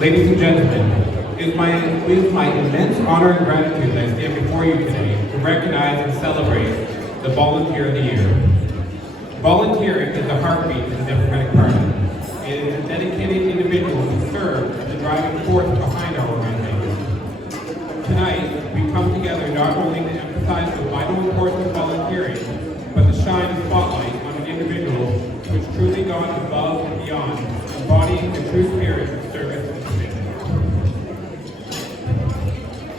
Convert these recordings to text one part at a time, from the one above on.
Ladies and gentlemen, it is my immense honor and gratitude that I stand before you today to recognize and celebrate the Volunteer of the Year. Volunteering is the heartbeat of the Democratic Party. It is a dedicated individual who serves as the driving force behind our organization. Tonight, we come together not only to emphasize the vital importance of volunteering, but to shine a spotlight on an individual who has truly gone above and beyond, embodying the true spirit of service and commitment.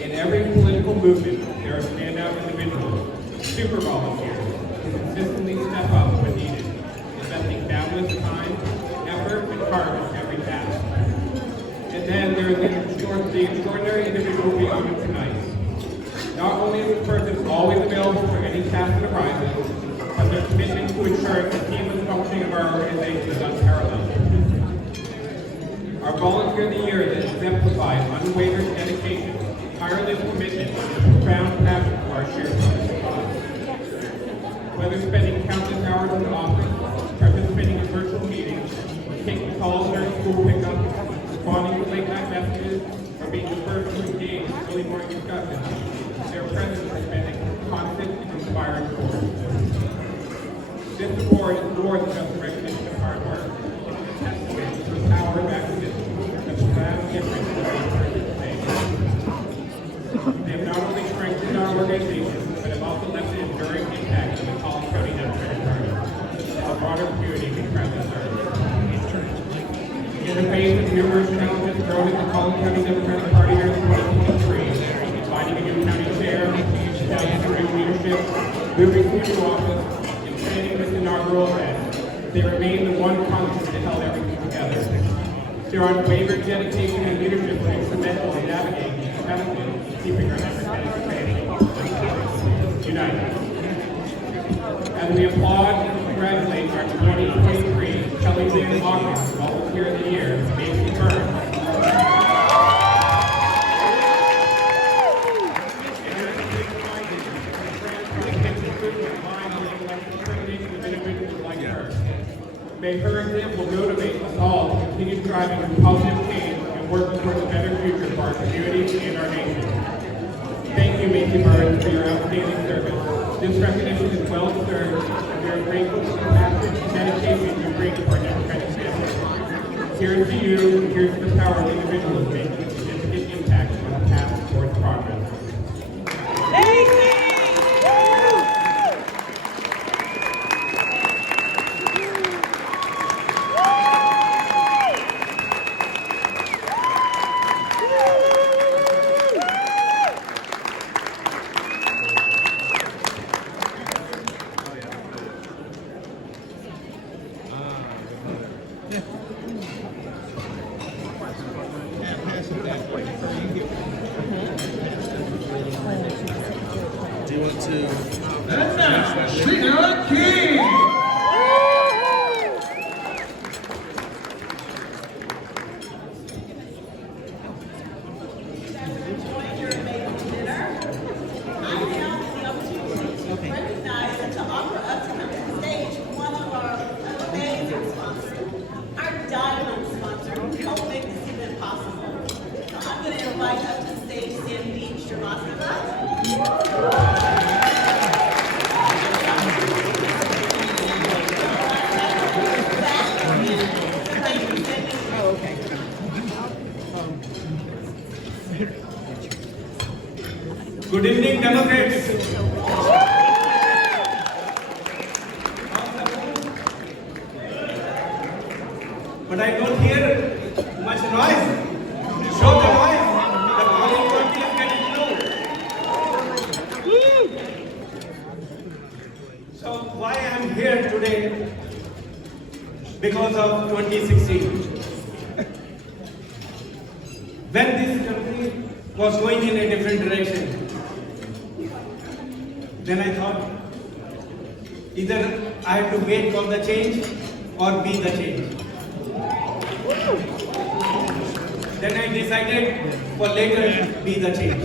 In every political movement, there are standout individuals, super volunteers, who consistently step up when needed, investing boundless time, effort, and heart in every task. And then there is the extraordinary individual we honor tonight. Not only is this person always available for any task that arises, but their commitment to ensuring the seamless functioning of our organization is unparalleled. Our Volunteer of the Year exemplifies unwavering dedication, tireless commitment, and profound passion for our shared cause. Whether spending countless hours in the office, participating in virtual meetings, taking calls during school pickup, responding to late-night messages, or being the first to engage in early morning discussions, their presence has been a constant and inspiring force. This award is more than just a recognition of hard work. It is a testament to the power of activism and the profound difference that our person makes. They have not only strengthened our organization, but have also left an enduring impact on the Collin County Democratic Party and the broader community we proudly serve. In the face of numerous challenges thrown at the Collin County Democratic Party here in 2023, finding a new county chair, establishing new leadership, moving to new office, and planning this inaugural event, they remain the one constant that held everything together. Their unwavering dedication and leadership were instrumental in navigating these challenges and keeping our Democratic family united. As we applaud and congratulate our 2023 Kelly Van Hawkins Volunteer of the Year, Macy Burns. May her example motivate us all to continue driving for positive change and working towards a better future for our community and our nation. Thank you, Macy Burns, for your outstanding service. This recognition is well deserved, and we are grateful for the passion and dedication you bring to our Democratic family. Here's to you, and here's to the power of individuals making a significant impact on the path towards progress. Thank you. Do you want to? And now, Sheena King! Enjoying your amazing dinner. I now have the opportunity to recognize and to offer up to come to the stage one of our amazing sponsors, our diamond sponsor, who helped make this event possible. So I'm going to invite up to the stage Sandeep Srivastava. Good evening, Democrats. But I don't hear much noise. Show the noise. The polling party is getting low. So why I am here today? Because of 2016. When this country was going in a different direction, then I thought, either I have to wait for the change or be the change. Then I decided for later be the change.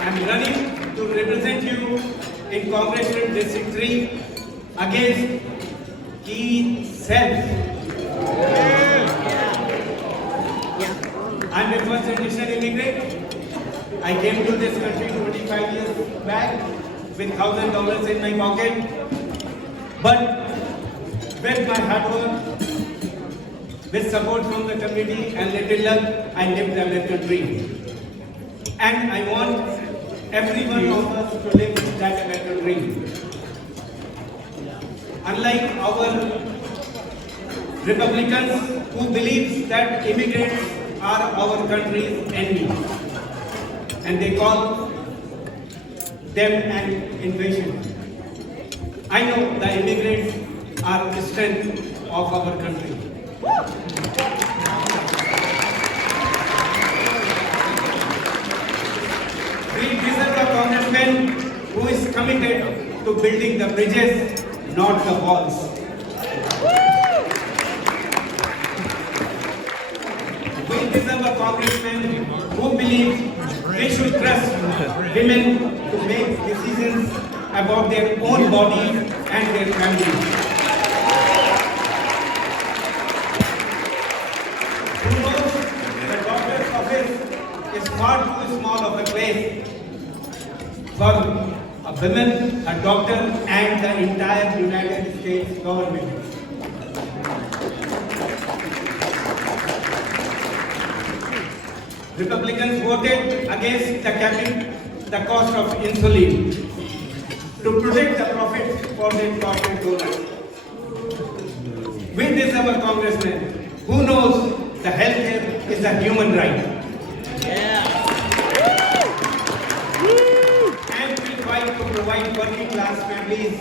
I am running to represent you in Congressional District 3 against key self. I'm a first generation immigrant. I came to this country 25 years back with $1,000 in my pocket. But with my hard work, with support from the community and little luck, I lived the American dream. And I want every one of us to live that American dream. Unlike our Republicans who believe that immigrants are our country's enemy, and they call them an invasion. I know the immigrants are the strength of our country. We deserve a congressman who is committed to building the bridges, not the walls. We deserve a congressman who believes we should trust women to make decisions about their own bodies and their families. Who knows the doctor's office is far too small of a place for a woman, a doctor, and the entire United States government. Republicans voted against the capping the cost of insulin to protect the profits for their corporate donors. We deserve a congressman who knows the healthcare is a human right. And will fight to provide working class families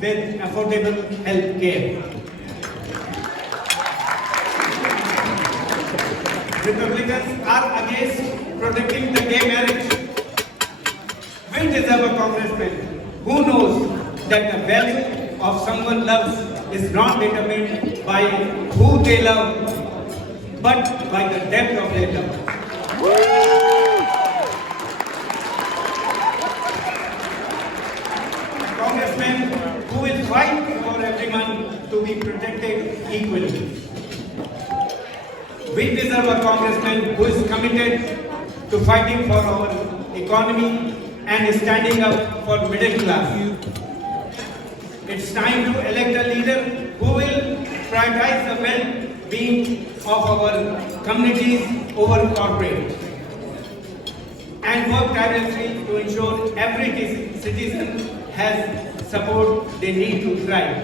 with affordable health care. Republicans are against protecting the gay marriage. We deserve a congressman who knows that the value of someone loves is not determined by who they love, but by the depth of their love. A congressman who will fight for everyone to be protected equally. We deserve a congressman who is committed to fighting for our economy and standing up for middle class. It's time to elect a leader who will prioritize the well-being of our communities over corporate and work tirelessly to ensure every citizen has support they need to thrive.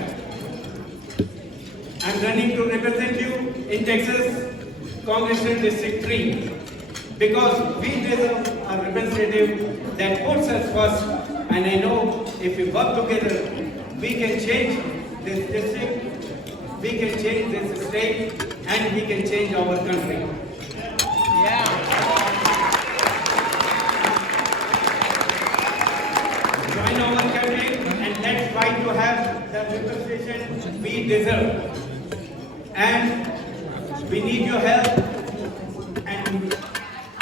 I'm running to represent you in Texas, Congressional District 3, because we deserve a representative that puts us first, and I know if we work together, we can change this district, we can change this state, and we can change our country. Join our campaign and let's fight to have the representation we deserve. And we need your help. And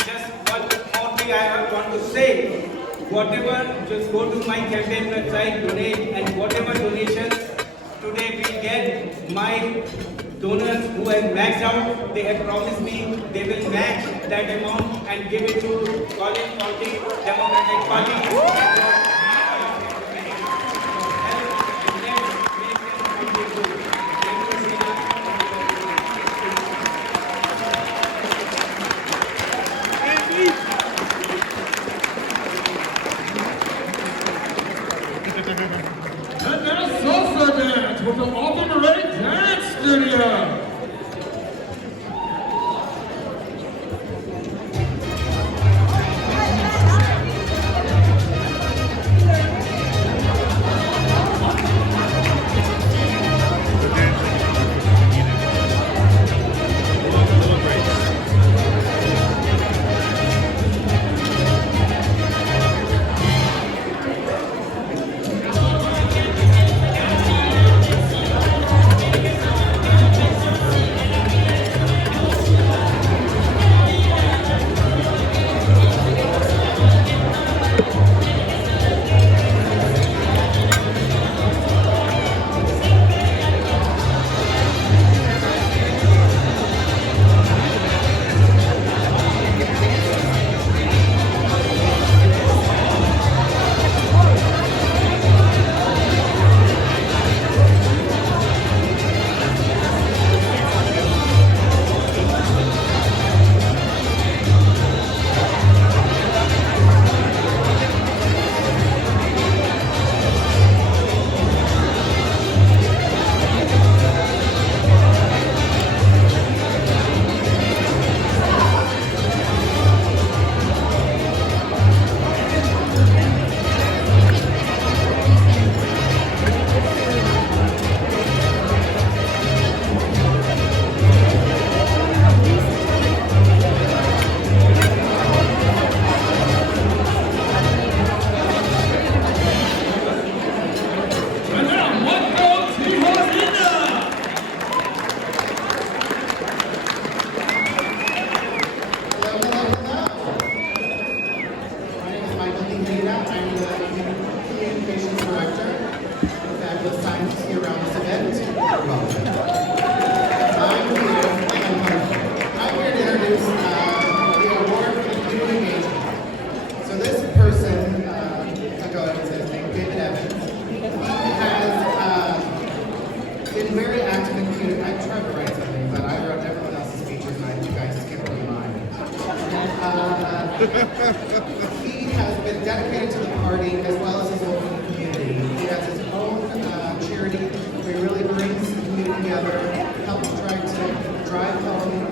just one more thing I want to say. Whatever, just go to my campaign website, donate, and whatever donations today we get, my donors who have maxed out, they have promised me they will match that amount and give it to Collin County Democratic Party. And now salsa dance with the Ultimate Ready Dance Studio. director, the fabulous scientists here around this event. I'm here to introduce the award for the community engagement. So this person, I'll go ahead and say his name, David Evans, has been very active in the community. I tried to write something, but I wrote everyone else's speeches and you guys skipped on mine. He has been dedicated to the party as well as his local community. He has his own charity where he really brings the community together, helps try to drive home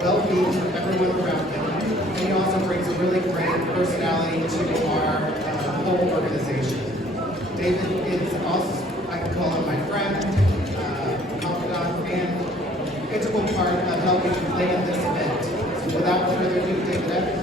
well-being to everyone around him. And he also brings a really great personality to our whole organization. David is also, I can call him my friend, confidant, and integral part of helping plan this event. So without further ado, David Evans.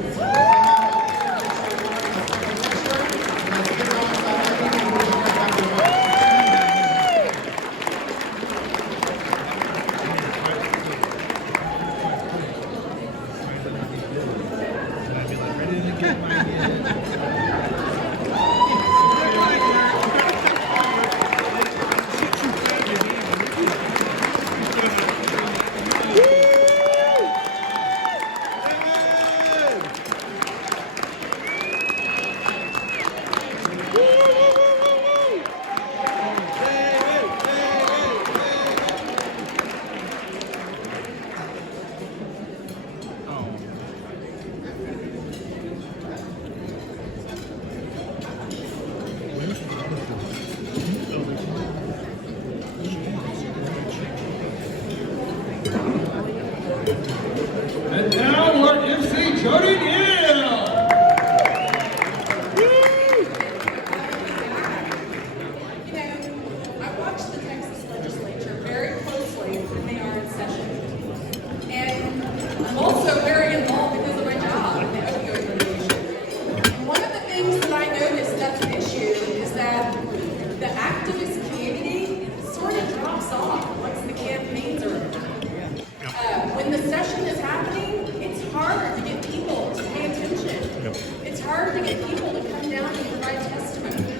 And now our MC, Jody Neal. I watch the Texas legislature very closely when they are in session. And I'm also very involved because of my job in the opioid litigation. And one of the things that I noticed that's an issue is that the activist community sort of drops off once the campaigns are over. When the session is happening, it's hard to get people to pay attention. It's hard to get people to come down and provide testimony.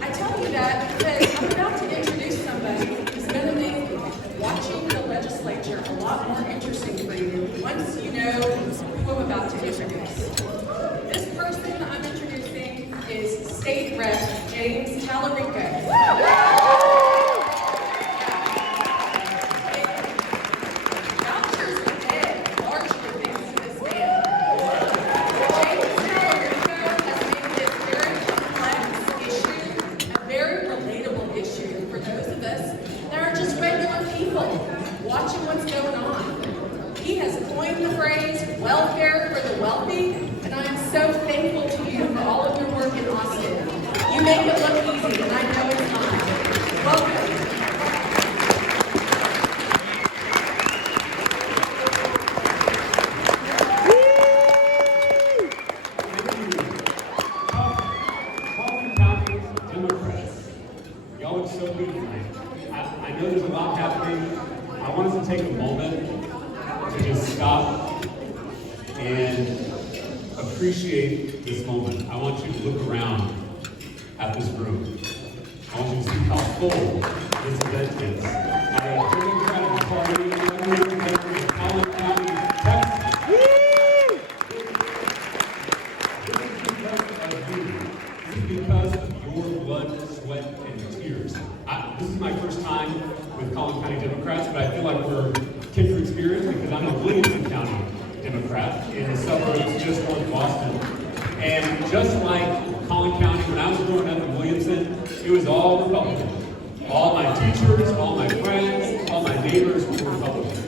I tell you that because I'm about to introduce somebody who's going to make watching the legislature a lot more interesting for you once you know who I'm about to introduce. This person I'm introducing is State Rep James Tallarico. Watching what's going on. He has coined the phrase welfare for the wealthy, and I am so thankful to you for all of your work in Austin. You make it look easy, and I know it's not. Welcome. Collin County Democrats. Y'all look so good tonight. I know there's a lot happening. I want us to take a moment to just stop and appreciate this moment. I want you to look around at this room. I want you to see how full this event is. A Democratic Party representative of Collin County, Texas. This is because of your blood, sweat, and tears. This is my first time with Collin County Democrats, but I feel like we're kindred spirits because I'm a Williamson County Democrat in the suburbs just north of Boston. And just like Collin County, when I was growing up in Williamson, it was all Republican. All my teachers, all my friends, all my neighbors were Republican.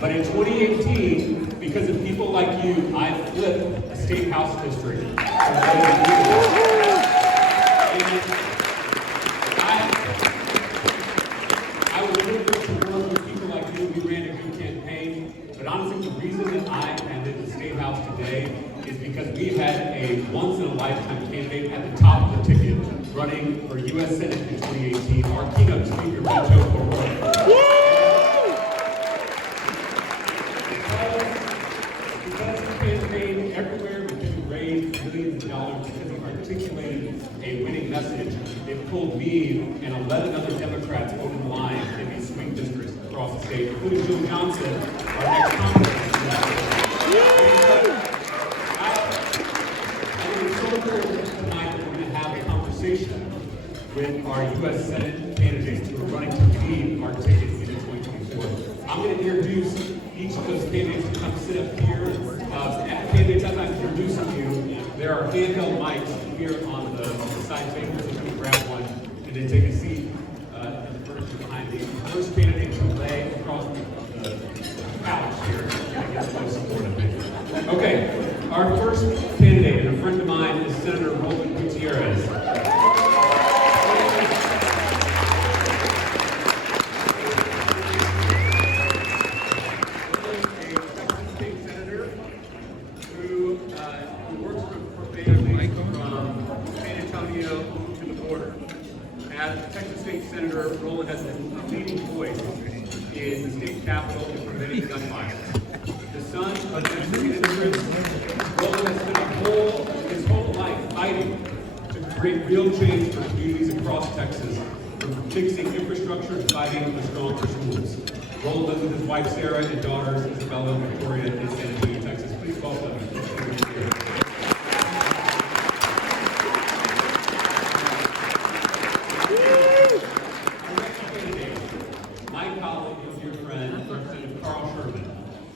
But in 2018, because of people like you, I flipped a state house district. I was privileged to work with people like you. We ran a good campaign. But honestly, the reason that I am in the State House today is because we had a once-in-a-lifetime candidate at the top of the ticket running for U.S. Senate in 2018, our keynote speaker, Joe Corroy. Because he campaigned everywhere, we could raise millions of dollars because he articulated a winning message. message, it pulled me and 11 other Democrats over the line in these swing districts across the state, including Joe Johnson, our next congressman. I think it's so important tonight that we're going to have a conversation with our U.S. Senate candidates who are running to lead our ticket in 2024. I'm going to introduce each of those candidates to come sit up here. Candidates, as I'm introducing you, there are handheld mics here on the side table, so you can grab one and then take a seat in the furniture behind me. The first candidate to lay across the couch here and get the most support of me. Okay, our first candidate, and a friend of mine, is Senator Roland Gutierrez. Senator Roland has been a leading voice in the state capitol in preventing gun violence. The son of Mexican immigrants, Roland has spent his whole life fighting to create real change for communities across Texas, from fixing infrastructure and fighting for stronger schools. Roland lives with his wife Sarah and daughters Isabella and Victoria in San Antonio, Texas. Please welcome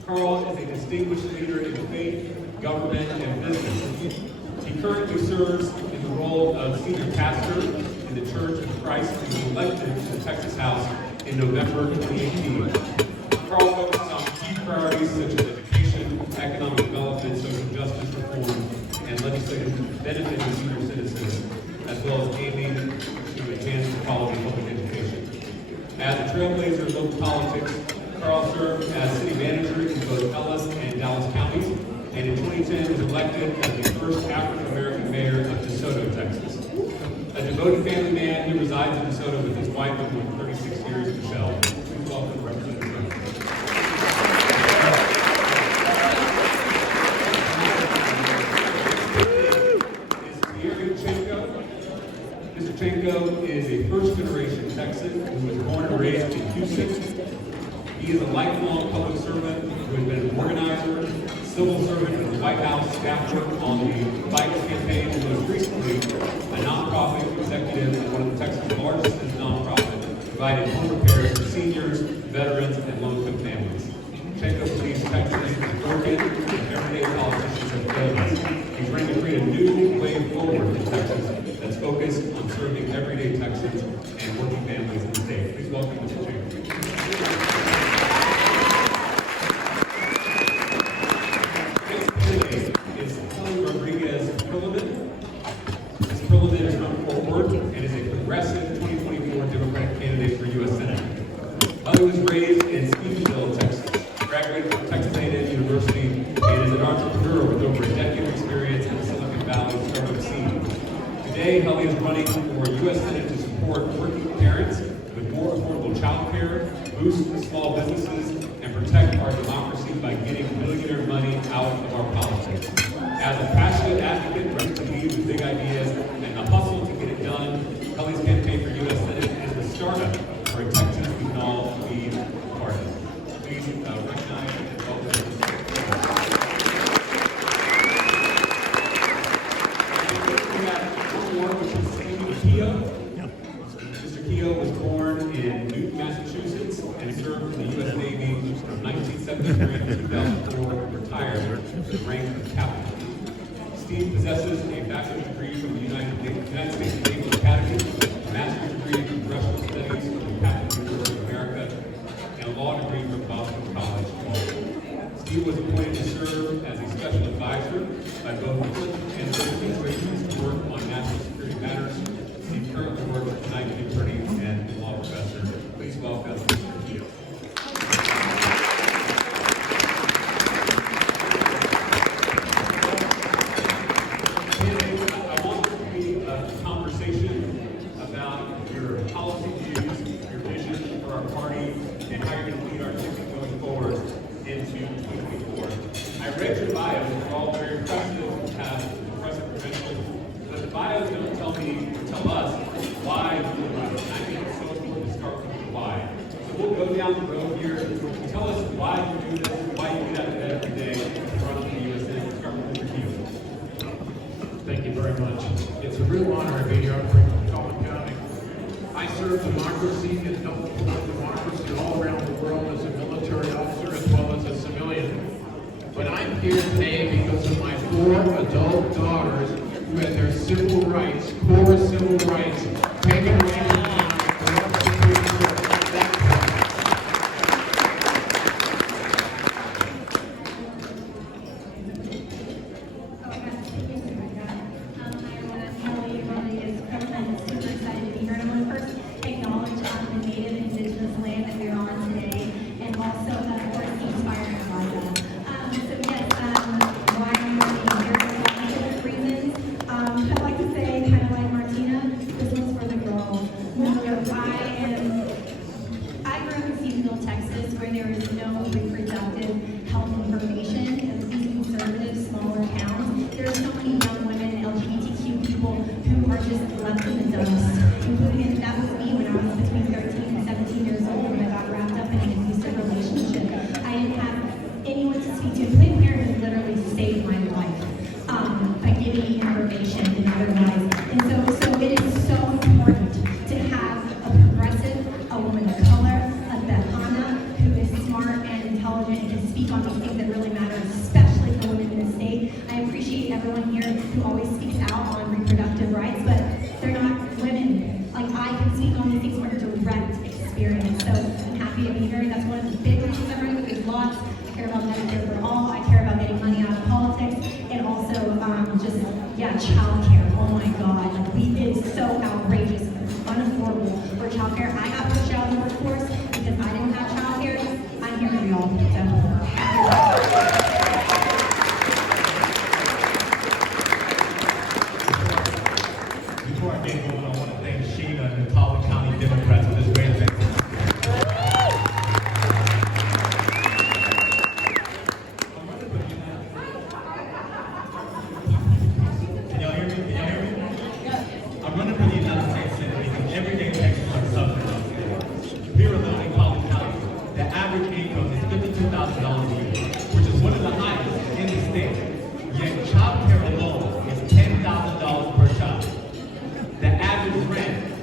Carl is a distinguished leader in faith, government, and business. He currently serves in the role of senior pastor in the Church of Christ and was elected to the Texas House in November 2018. Carl focuses on key priorities such as education, economic development, social justice reform, and legislative benefit to senior citizens, as well as aiming to enhance the quality of public education. As a trailblazer in local politics, Carl served as city manager in both Ellis and Dallas counties, and in 2010 was elected as the first African-American mayor of DeSoto, Texas. A devoted family man, he resides in DeSoto with his wife of more than 36 years, Michelle. Please welcome Representative Roland. Mr. Chenko is a first-generation Texan who was born and raised in Houston. He is a lifelong public servant who has been an organizer, civil servant in the White House, staff work on the Biden campaign, and most recently, a nonprofit executive at one of the Texas' largest nonprofit, providing home repairs for seniors, veterans, and low-income families. Chenko believes Texas is broken and everyday politicians have failed us. He's ready to create a new way forward in Texas that's focused on serving everyday Texans and working families in the state. Please welcome Mr. Chenko. Was raised in Stevensville, Texas, graduated from Texas A&M University, and is an entrepreneur with over a decade of experience in the Silicon Valley startup scene. Today, Holly is running for U.S. Senate to support working parents with more affordable child care, boost small businesses, and protect our democracy by getting billionaire money out of our politics. As a passionate advocate ready to lead with big ideas and the hustle to get it done, Holly's campaign for U.S. Senate is the startup for a Texas we can all be part of. Please recognize and welcome we have one more, which is Steve Keogh. Mr. Keogh was born in Newton, Massachusetts, and served in the U.S. Navy from 1973 to 2004, and retired with the rank of captain. Steve possesses a bachelor's degree from the United States Naval Academy, a master's degree in congressional studies from the Catholic University of America, and a law degree from Boston College. Steve was appointed to serve as a special advisor by both the Clinton and Bush administrations to work on national security matters. Steve currently works as an IT attorney and law professor. Please welcome Mr. Keogh. down the road here. Tell us why you do this, why you get out of bed every day for us to be your citizens. Start with Mr. Hughes. Thank you very much. It's a real honor to be here in Collin County. I serve democracy and help promote democracy all around the world as a military officer as well as a civilian. But I'm here today because of my 4 adult daughters who had their civil rights, core civil rights, taken away from them.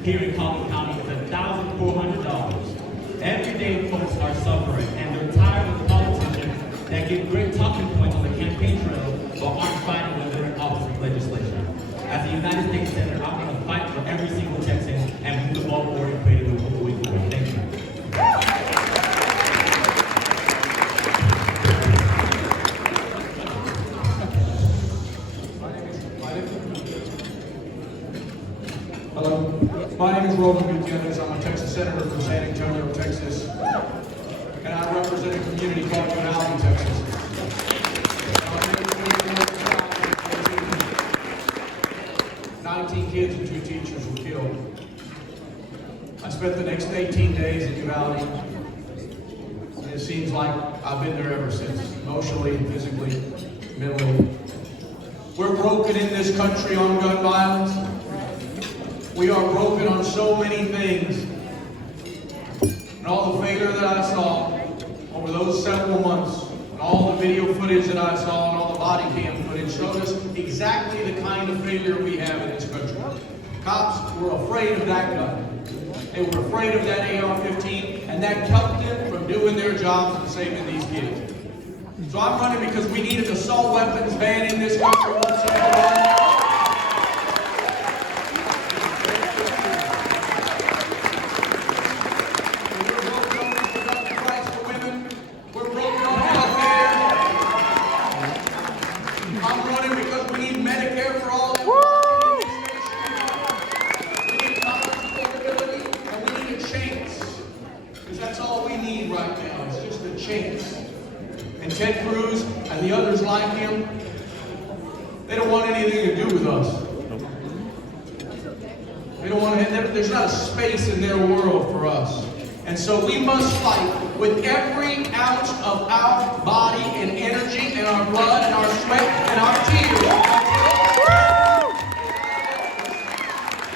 Here in Collin County is $1,400. Every day folks are suffering and they're tired of politicians that get great talking points on the campaign trail but aren't fighting when they're in office with legislation. As a United States Senator, I'm going to fight for every single Texan and move the ball forward and create a movement going forward. Thank you. Hello, my name is Roland Gutierrez. I'm a Texas Senator from San Antonio, Texas, and I represent a community called Uvalde, Texas. 19 kids and 2 teachers were killed. I spent the next 18 days in Uvalde, and it seems like I've been there ever since, emotionally, physically, mentally. We're broken in this country on gun violence. We are broken on so many things. And all the failure that I saw over those several months, and all the video footage that I saw, and all the body cam footage showed us exactly the kind of failure we have in this country. Cops were afraid of that gun. They were afraid of that AR-15, and that kept them from doing their jobs and saving these kids. So I'm running because we need an assault weapons ban in this country once and for all. And Ted Cruz and the others like him, they don't want anything to do with us. They don't want to, there's not a space in their world for us. And so we must fight with every ounce of our body and energy and our blood and our sweat and our tears.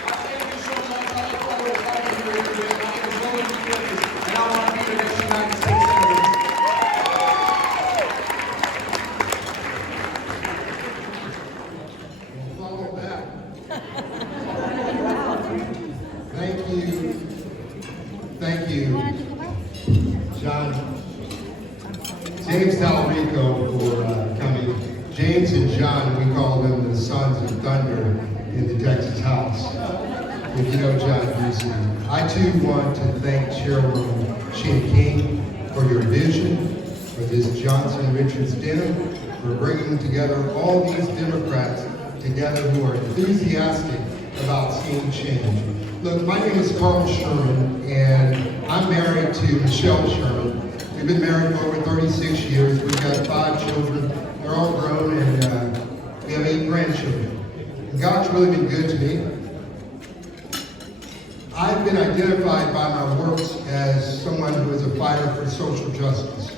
I thank you so much. I look forward to talking to you. My name is Collin, and I want to be the next Thank you. Thank you, John. James Talarico for coming. James and John, we call them the Sons of Thunder in the Texas House. If you know John Greasy. I too want to thank Chairwoman Chin King for your vision for this Johnson Richards dinner, for bringing together all these Democrats together who are enthusiastic about seeing change. Look, my name is Carl Sherman, and I'm married to Michelle Sherman. We've been married for over 36 years. We've got 5 children. They're all grown, and we have 8 grandchildren. And God's really been good to me. I've been identified by my works as someone who is a fighter for social justice.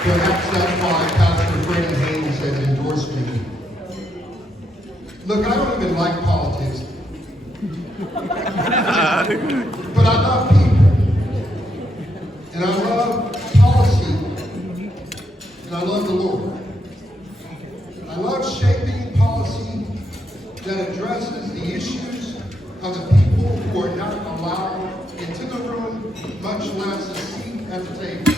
Perhaps that's why Pastor Freddie Haynes has endorsed me. Look, I don't even like politics. But I love people. And I love policy. And I love the Lord. I love shaping policy that addresses the issues of the people who are not allowed into the room, much less a seat at the table.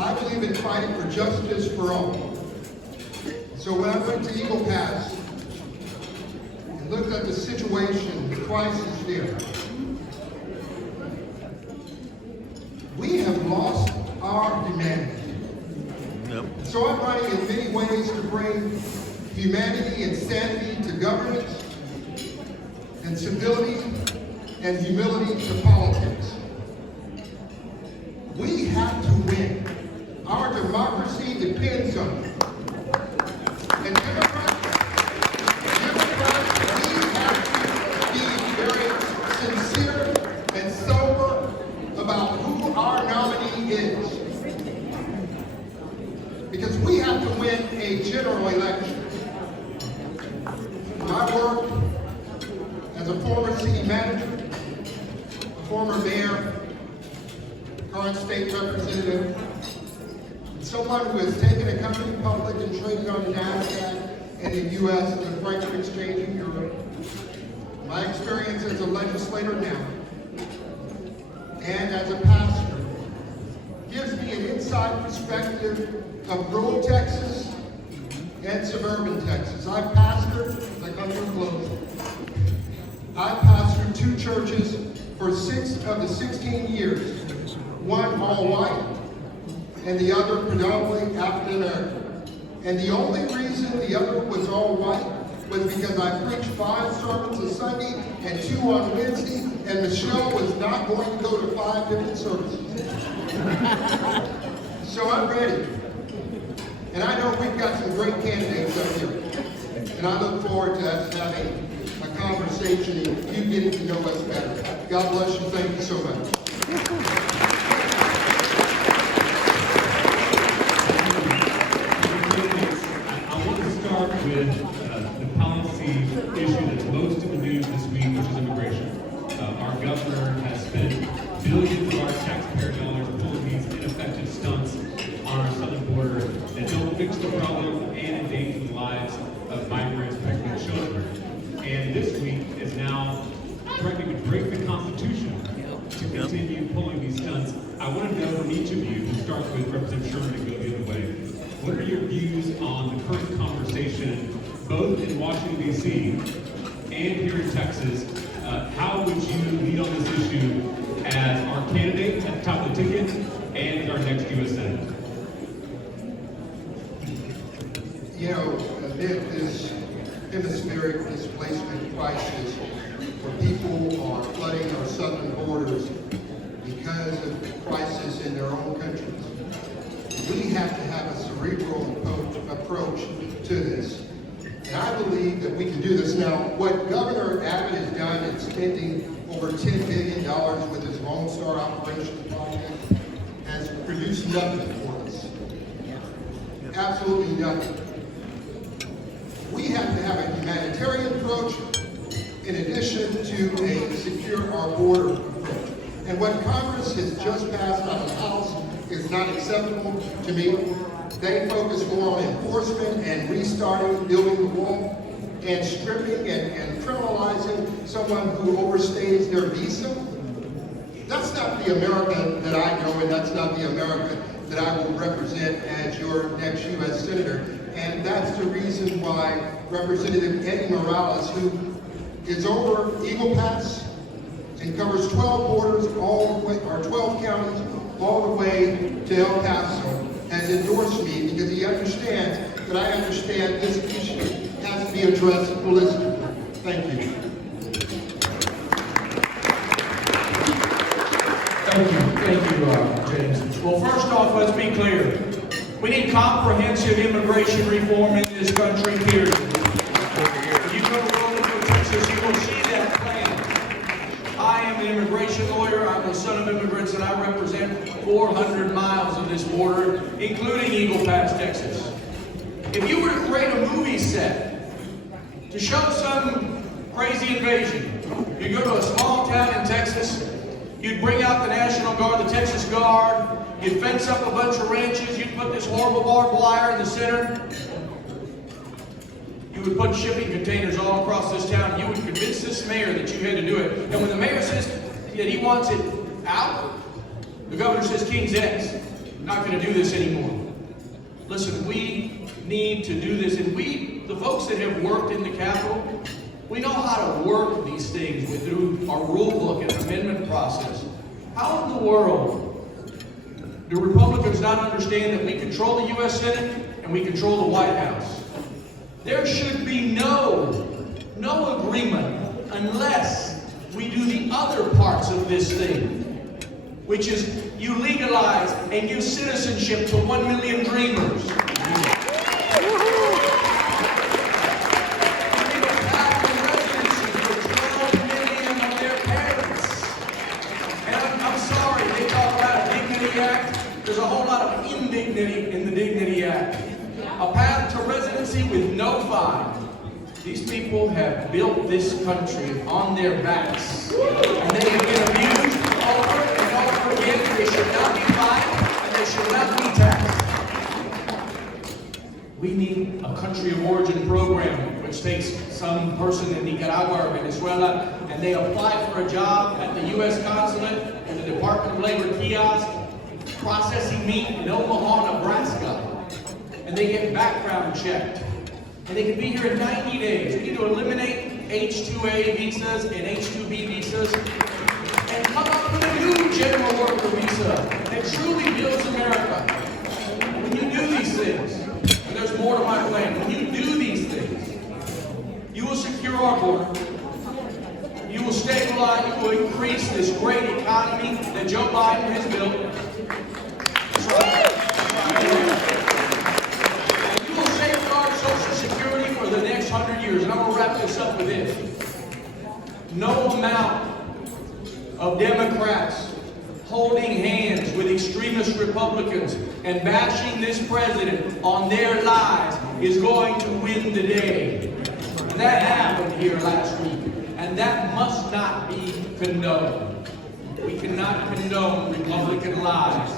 I believe in fighting for justice for all. So when I went to Eagle Pass and looked at the situation, the crisis there, we have lost our humanity. Yep. So I'm running in many ways to bring humanity and sanity to governance, and civility and humility to politics. We have to win. Our democracy depends on it. And Democrats, we have to be very sincere and sober about who our nominee is. Because we have to win a general election. My work as a former city manager, a former mayor, current state representative, someone who has taken a company public and traded on the NASDAQ in the U.S. and the Frankfurt Exchange in Europe. My experience as a legislator now and as a pastor gives me an inside perspective of rural Texas and suburban Texas. I've pastored, as I come to a close, I've pastored 2 churches for 6 of the 16 years, one all white, and the other predominantly African American. And the only reason the other was all white was because I preached 5 sermons a Sunday and 2 on Wednesday, and Michelle was not going to go to 5 different services. So I'm ready. And I know we've got some great candidates up here. And I look forward to us having a conversation and you getting to know us better. God bless you. Thank you so much. With the policy issue that's most in the news this week, which is immigration. Our governor has spent billions of our taxpayer dollars pulling these ineffective stunts on our southern border that don't fix the problem and endanger the lives of migrants, pregnant children. And this week is now threatening to break the Constitution to continue pulling these stunts. I want to know from each of you, to start with Representative Sherman and go the other way, what are your views on the current conversation, both in Washington, D.C. and here in Texas? How would you lead on this issue as our candidate at the top of the ticket and as our next U.S. Senator? You know, amid this hemispheric displacement crisis, where people are flooding our southern borders because of the crisis in their own countries, we have to have a cerebral approach to this. And I believe that we can do this. Now, what Governor Abbott has done in spending over $10 billion with his Lone Star Operations project has produced nothing for us. Absolutely nothing. We have to have a humanitarian approach in addition to a secure our border approach. And what Congress has just passed out of the House is not acceptable to me. They focus more on enforcement and restarting, building the wall. and stripping and criminalizing someone who overstays their visa. That's not the America that I know, and that's not the America that I will represent as your next U.S. Senator. And that's the reason why Representative Eddie Morales, who is over Eagle Pass and covers 12 borders all the way, or 12 counties all the way to El Paso, has endorsed me because he understands that I understand this issue has to be addressed holistically. Thank you. Thank you, James. Well, first off, let's be clear. We need comprehensive immigration reform in this country, period. If you go to Wilmington, Texas, you will see that plan. I am an immigration lawyer. I'm the son of immigrants, and I represent 400 miles of this border, including Eagle Pass, Texas. If you were to create a movie set to show some crazy invasion, you go to a small town in Texas, you'd bring out the National Guard, the Texas Guard, you'd fence up a bunch of ranches, you'd put this horrible barbed wire in the center, you would put shipping containers all across this town, you would convince this mayor that you had to do it. And when the mayor says that he wants it out, the governor says, King's X, I'm not going to do this anymore. Listen, we need to do this, and the folks that have worked in the Capitol, we know how to work these things through our rule book and amendment process. How in the world do Republicans not understand that we control the U.S. Senate and we control the White House? There should be no agreement unless we do the other parts of this thing, which is you legalize and give citizenship to 1 million dreamers. There's a whole lot of indignity in the Dignity Act. A path to residency with no fine. These people have built this country on their backs. And they have been abused over and over again. They should not be fined and they should not be taxed. We need a country of origin program which takes some person in Nicaragua or Venezuela and they apply for a job at the U.S. Consulate and the Department of Labor kiosk processing meat in Omaha, Nebraska, and they get background checked, and they can be here in 90 days. We need to eliminate H-2A visas and H-2B visas, and come up with a new general worker visa that truly builds America. When you do these things, and there's more to my plan, when you do these things, you will secure our border. You will stabilize, you will increase this great economy that Joe Biden has built. You will safeguard Social Security for the next 100 years. And I'm going to wrap this up with this. No amount of Democrats holding hands with extremist Republicans and bashing this president on their lies is going to win the day. And that happened here last week. And that must not be condoned. We cannot condone Republican lies.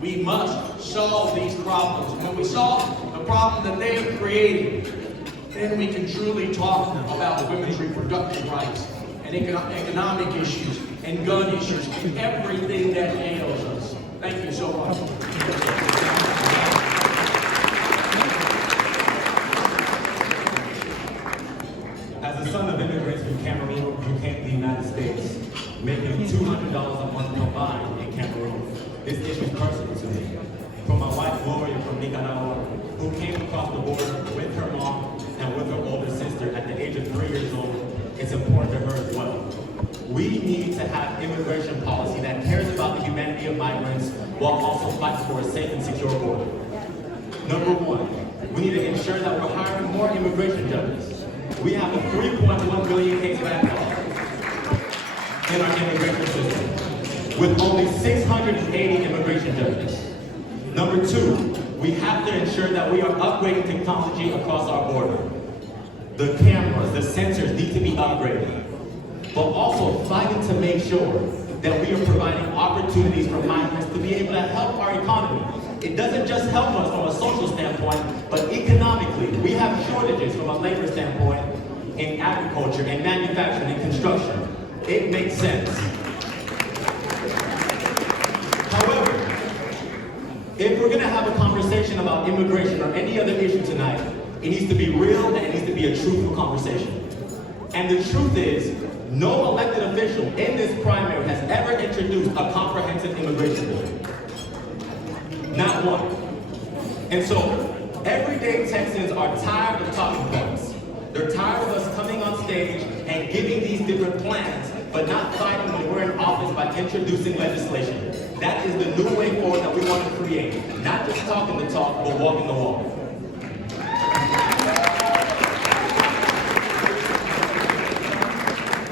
We must solve these problems. When we solve the problem that they have created, then we can truly talk about women's reproductive rights and economic issues and gun issues and everything that ails us. Thank you so much. As a son of immigrants from Cameroon who came to the United States, making $200 a month combined in Cameroon, this issue is personal to me. From my wife, Gloria, from Nicaragua, who came across the border with her mom and with her older sister at the age of 3 years old, it's important to her as well. We need to have immigration policy that cares about the humanity of migrants while also fighting for a safe and secure border. Number one, we need to ensure that we're hiring more immigration judges. We have a 3.1 billion case backlog in our immigration system, with only 680 immigration judges. Number two, we have to ensure that we are upgrading technology across our border. The cameras, the sensors need to be upgraded, but also fighting to make sure that we are providing opportunities for migrants to be able to help our economy. It doesn't just help us from a social standpoint, but economically. We have shortages from a labor standpoint, in agriculture and manufacturing and construction. It makes sense. However, if we're gonna have a conversation about immigration or any other issue tonight, it needs to be real and it needs to be a truthful conversation. And the truth is, no elected official in this primary has ever introduced a comprehensive immigration bill. Not one. And so, everyday Texans are tired of talking points. They're tired of us coming on stage and giving these different plans, but not fighting when we're in office by introducing legislation. That is the new way forward that we want to create. Not just talking the talk, but walking the walk.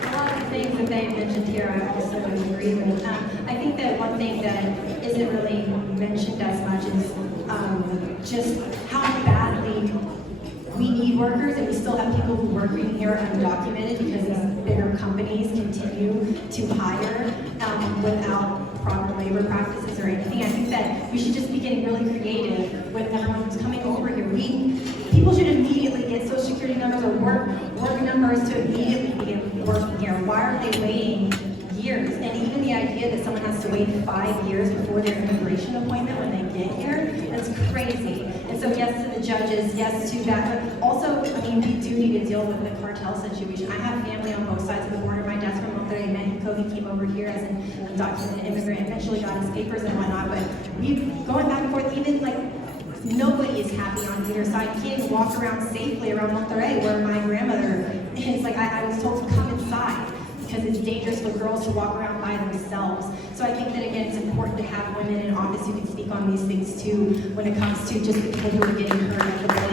A lot of the things that they mentioned here, I also agree with. I think that one thing that isn't really mentioned as much is just how badly we need workers, and we still have people who are working here undocumented because these bigger companies continue to hire without proper labor practices or anything. I think that we should just be getting really creative with everyone who's coming over here. People should immediately get Social Security numbers or work numbers to immediately begin working here. Why are they waiting years? And even the idea that someone has to wait 5 years before their immigration appointment when they get here, that's crazy. And so yes to the judges, yes to that, but also, I mean, we do need to deal with the cartel situation. I have family on both sides of the border. My dad's from Monterrey, Mexico. He came over here as an undocumented immigrant, eventually got his papers and whatnot, but we going back and forth, even like, nobody is happy on either side. You can't even walk around safely around Monterrey, where my grandmother is. Like, I was told to come inside because it's dangerous for girls to walk around by themselves. So I think that, again, it's important to have women in office who can speak on these things too when it comes to just people who are getting hurt at the border.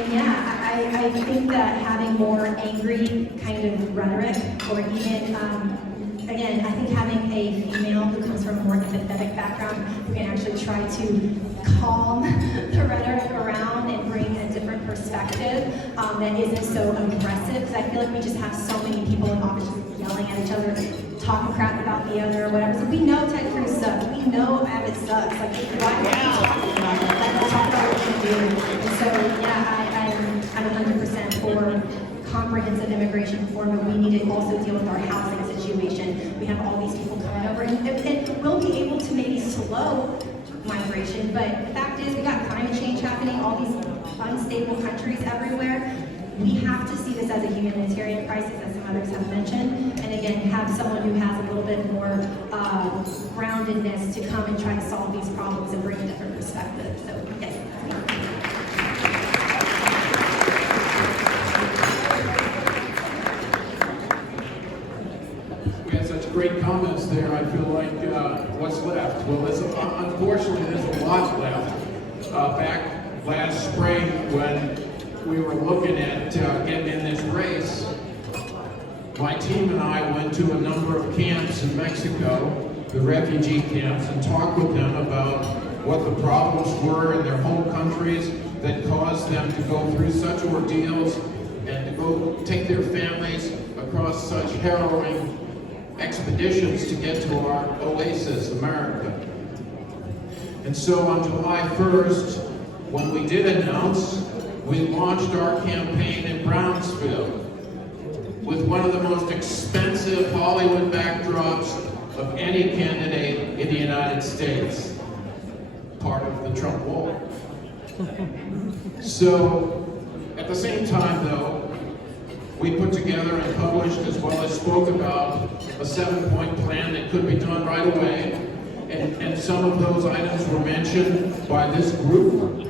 And yeah, I think that having more angry kind of rhetoric, or even, again, I think having a female who comes from a more empathetic background who can actually try to calm the rhetoric around and bring a different perspective that isn't so aggressive, because I feel like we just have so many people in office just yelling at each other, talking crap about the other or whatever. So we know Ted Cruz sucks. We know Abbott sucks. Like, why are we talking about it? Let's talk about what we can do. And so, yeah, I'm 100% for comprehensive immigration reform, but we need to also deal with our housing situation. We have all these people coming over, and we'll be able to maybe slow migration, but the fact is we got climate change happening, all these unstable countries everywhere. We have to see this as a humanitarian crisis, as some others have mentioned, and again, have someone who has a little bit more groundedness to come and try to solve these problems and bring a different perspective. So, yes. We had such great comments there. I feel like what's left? Well, unfortunately, there's a lot left. Back last spring, when we were looking at getting in this race, my team and I went to a number of camps in Mexico, the refugee camps, and talked with them about what the problems were in their home countries that caused them to go through such ordeals and to go take their families across such harrowing expeditions to get to our oasis, America. And so on July 1st, when we did announce, we launched our campaign in Brownsville with one of the most expensive Hollywood backdrops of any candidate in the United States, part of the Trump wall. So, at the same time though, we put together and published, as well as spoke about, a 7-point plan that could be done right away. And some of those items were mentioned by this group,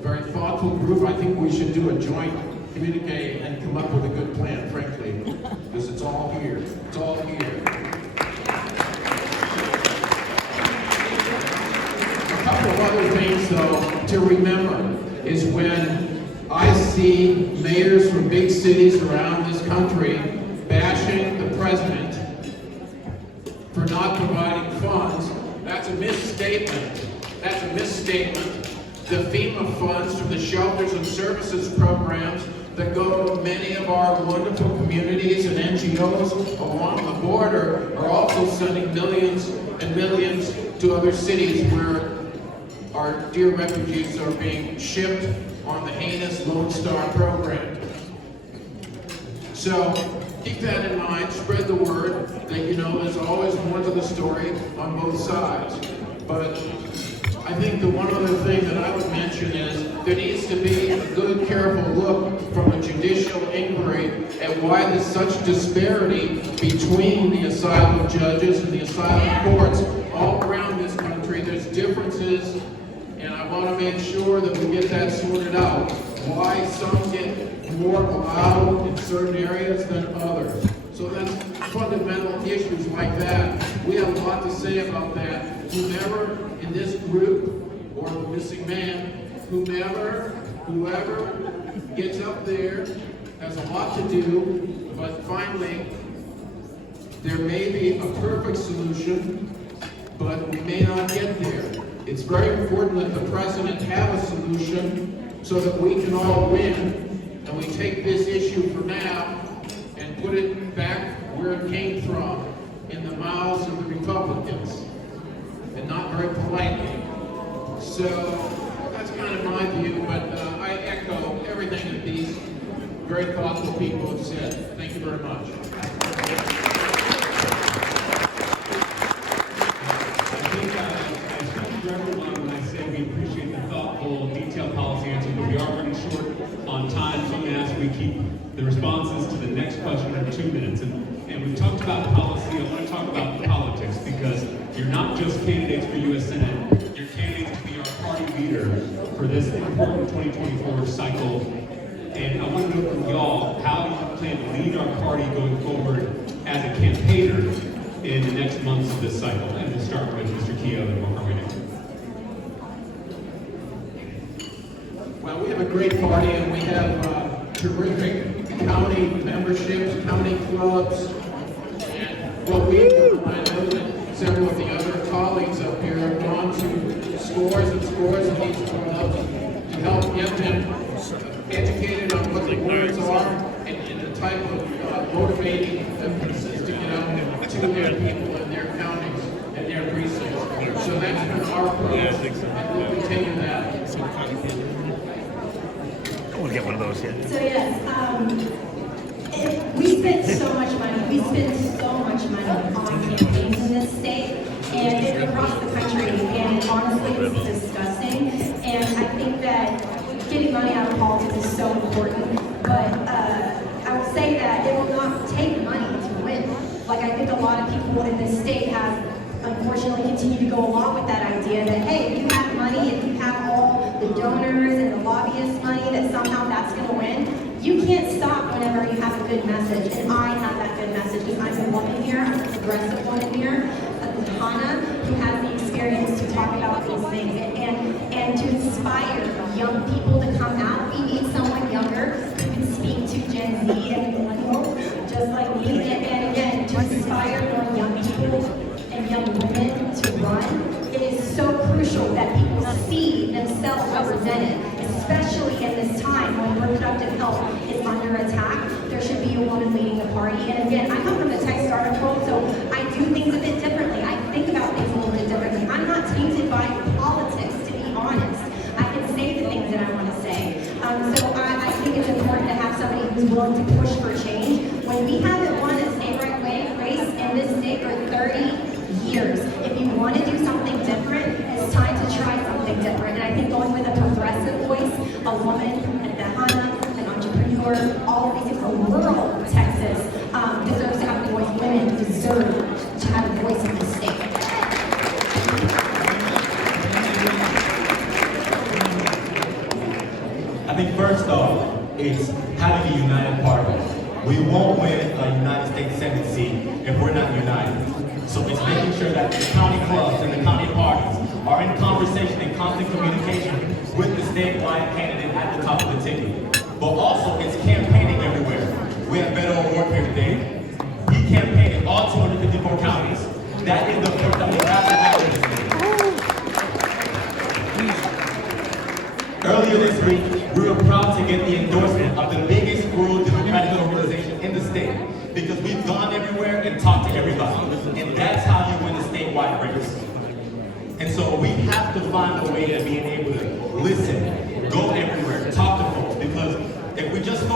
very thoughtful group. I think we should do a joint communique and come up with a good plan, frankly, because it's all here. It's all here. A couple of other things, though, to remember is when I see mayors from big cities around this country bashing the president for not providing funds, that's a misstatement. That's a misstatement. The FEMA funds from the shelters and services programs that go to many of our wonderful communities and NGOs along the border are also sending millions and millions to other cities where our dear refugees are being shipped on the heinous Lone Star program. So keep that in mind, spread the word that, you know, there's always more to the story on both sides. But I think the one other thing that I would mention is there needs to be a good, careful look from a judicial inquiry at why there's such disparity between the asylum judges and the asylum courts all around this country. There's differences, and I want to make sure that we get that sorted out. Why some get more allowed in certain areas than others. So that's fundamental issues like that. We have a lot to say about that. Whomever in this group, or the missing man, whoever gets up there has a lot to do, but finally, there may be a perfect solution, but we may not get there. It's very important that the president have a solution so that we can all win, and we take this issue for now and put it back where it came from, in the mouths of the Republicans, and not very politely. So that's kind of my view, but I echo everything that these very thoughtful people have said. Thank you very much. I speak for everyone when I say we appreciate the thoughtful, detailed policy answers, but we are running short on time, so I'm going to ask we keep the responses to the next question in 2 minutes. And we've talked about policy. I want to talk about politics, because you're not just candidates for U.S. Senate, you're candidates to be our party leader for this important 2024 cycle. And I want to know from y'all, how do you plan to lead our party going forward as a campaigner in the next months of this cycle? And we'll start with Mr. Keogh and work our way down. Well, we have a great party, and we have terrific county memberships, county clubs, and what we do, I know that several of the other colleagues up here have gone to scores and scores of these clubs to help get them educated on what the words are and the type of motivating emphasis to get out to their people in their counties and their precincts. So that's been our approach, and we'll continue that. I want to get one of those yet. So yes, we spend so much money. We spend so much money on campaigns in this state and across the country, and honestly, it's disgusting. And I think that getting money out of politics is so important. But I would say that it will not take money to win. Like, I think a lot of people in this state have unfortunately continue to go along with that idea that, hey, if you have money, if you have all the donors and the lobbyist money, that somehow that's going to win. You can't stop whenever you have a good message, and I have that good message because I'm a woman here, I'm a progressive woman here, Hannah, who has the experience to talk about these things and to inspire young people to come out. We need someone younger who can speak to Gen Z and millennials, just like me, and again, to inspire more young people and young women to run. It is so crucial that people see themselves represented, especially in this time when reproductive health is under attack. There should be a woman leading the party. And again, I come from the tech startup world, so I do things a bit differently. I think about things a little bit differently. I'm not tainted by politics, to be honest. I can say the things that I want to say. So I think it's important to have somebody who's willing to push for change. When we haven't won a statewide race in this state for 30 years, if you want to do something different, it's time to try something different. And I think going with a progressive voice, a woman, and Hannah, an entrepreneur, all of these things from rural Texas deserves to have a voice. Women deserve to have a voice in this state. I think first off, it's having a united party. We won't win a United States Senate seat if we're not united. So it's making sure that the county clubs and the county parties are in conversation and constant communication with the statewide candidate at the top of the ticket. But also, it's campaigning everywhere. We have Beto O'Rourke here today. He campaigned in all 254 counties. That is the work that we have to have in this state. Earlier this week, we were proud to get the endorsement of the biggest rural Democratic organization in the state, because we've gone everywhere and talked to everybody. And that's how you win a statewide race. And so we have to find a way of being able to listen, go everywhere, talk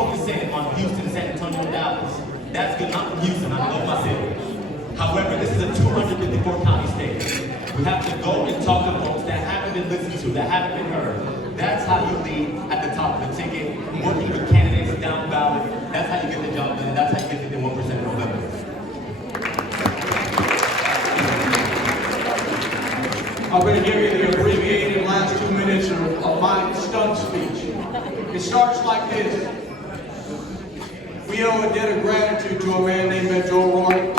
only saying on Houston, San Antonio, and Dallas. That's good. I'm from Houston. I know my city. However, this is a 254 county state. We have to go and talk to folks that haven't been listened to, that haven't been heard. That's how you lead at the top of the ticket, working with candidates down ballot. That's how you get the job done. That's how you get the 1% in November. I'm going to give you the abbreviated last 2 minutes of my stump speech. It starts like this. We owe a debt of gratitude to a man named Beto O'Rourke.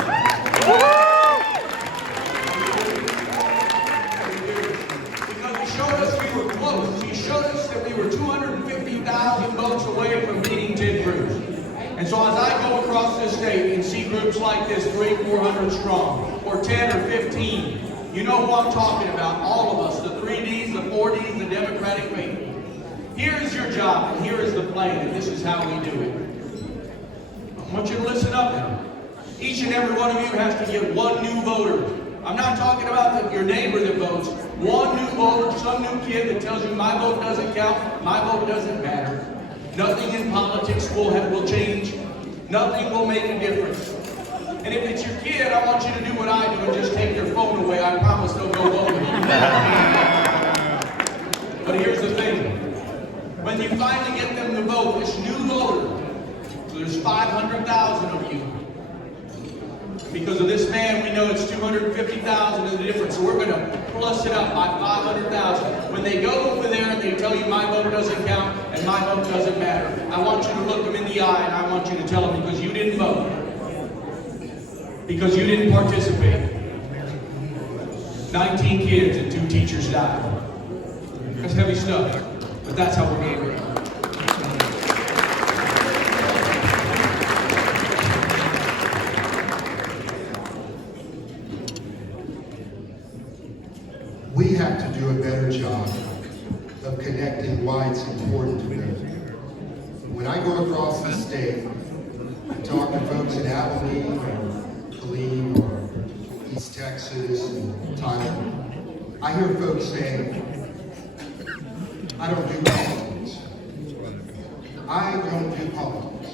Because he showed us we were close. He showed us that we were 250,000 votes away from beating Ted Cruz. And so as I go across this state and see groups like this, 300-400 strong, or 10 or 15, you know who I'm talking about, all of us, the 3Ds, the 4Ds, the Democratic faith. Here is your job, and here is the plan, and this is how we do it. I want you to listen up now. Each and every one of you has to get one new voter. I'm not talking about your neighbor that votes. One new voter, some new kid that tells you my vote doesn't count, my vote doesn't matter. Nothing in politics will change. Nothing will make a difference. And if it's your kid, I want you to do what I do and just take their phone away. I promise they'll go vote. But here's the thing. When you finally get them to vote, this new voter, so there's 500,000 of you. Because of this man, we know it's 250,000 is the difference. So we're going to plus it up by 500,000. When they go over there and they tell you my vote doesn't count and my vote doesn't matter, I want you to look them in the eye and I want you to tell them because you didn't vote. Because you didn't participate. 19 kids and 2 teachers died. That's heavy stuff, but that's how we're going to do. We have to do a better job of connecting why it's important to them. When I go across the state and talk to folks in Abilene or Collin or East Texas and Tyler, I hear folks saying, I don't do politics. I don't do politics.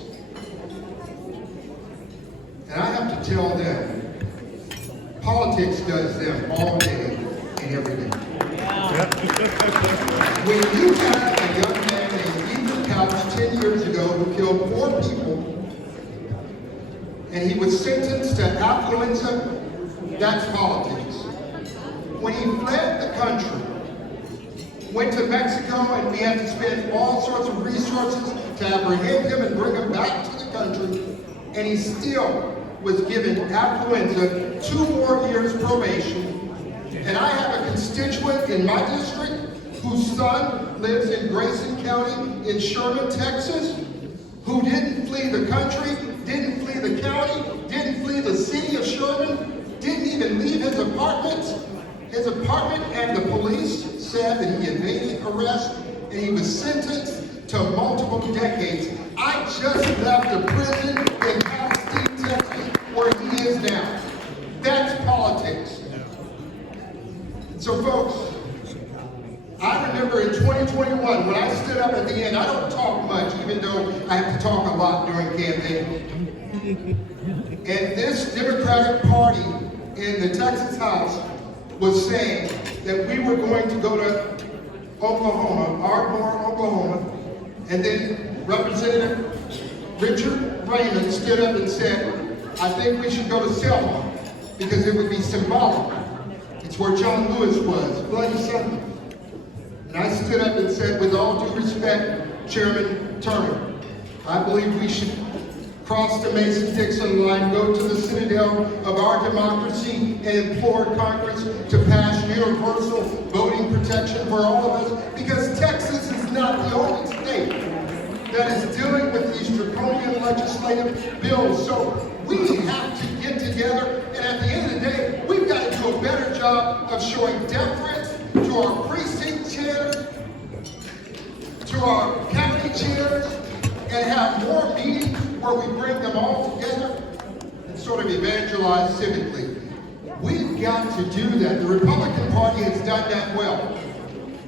And I have to tell them, politics does them all day and every day. When you have a young man named Ethan Couch 10 years ago who killed 4 people, and he was sentenced to affluenza, that's politics. When he fled the country, went to Mexico, and we had to spend all sorts of resources to apprehend him and bring him back to the country, and he still was given affluenza, 2 more years probation. And I have a constituent in my district whose son lives in Grayson County in Sherman, Texas, who didn't flee the country, didn't flee the county, didn't flee the city of Sherman, didn't even leave his apartment. His apartment, and the police said that he evaded arrest and he was sentenced to multiple decades. I just left a prison in Castile, Texas, where he is now. That's politics. So folks, I remember in 2021, when I stood up at the end, I don't talk much, even though I have to talk a lot during campaign. And this Democratic Party in the Texas House was saying that we were going to go to Oklahoma, Ardmore, Oklahoma, and then Representative Richard Raymond stood up and said, I think we should go to Selma because it would be symbolic. It's where John Lewis was, Bloody Sunday. And I stood up and said, with all due respect, Chairman Turner, I believe we should cross the Mason-Dixon line, go to the citadel of our democracy, and implore Congress to pass universal voting protection for all of us, because Texas is not the only state that is dealing with these draconian legislative bills. So we have to get together, and at the end of the day, we've got to do a better job of showing deference to our precinct chairs, to our county chairs, and have more meetings where we bring them all together and sort of evangelize civically. We've got to do that. The Republican Party has done that well.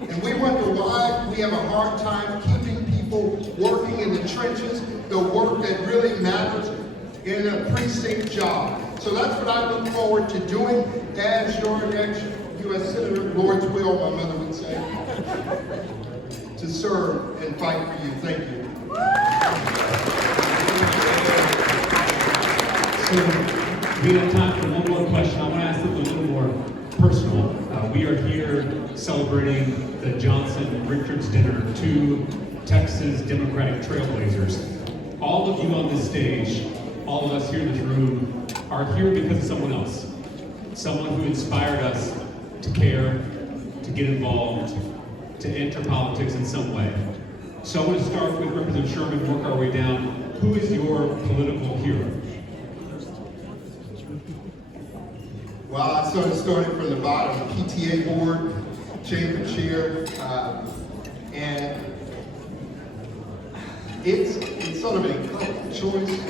And we wonder why we have a hard time keeping people working in the church trenches, the work that really matters in a precinct job. So that's what I look forward to doing as your next U.S. Senator, Lord's will, my mother would say, to serve and fight for you. Thank you. So we have time for one more question. I want to ask something a little more personal. We are here celebrating the Johnson-Richards dinner, 2 Texas Democratic trailblazers. All of you on this stage, all of us here in this room, are here because of someone else. Someone who inspired us to care, to get involved, to enter politics in some way. So I want to start with Representative Sherman, work our way down. Who is your political hero? Well, I sort of started from the bottom, PTA board, chamber chair, and it's sort of an eclectic choice.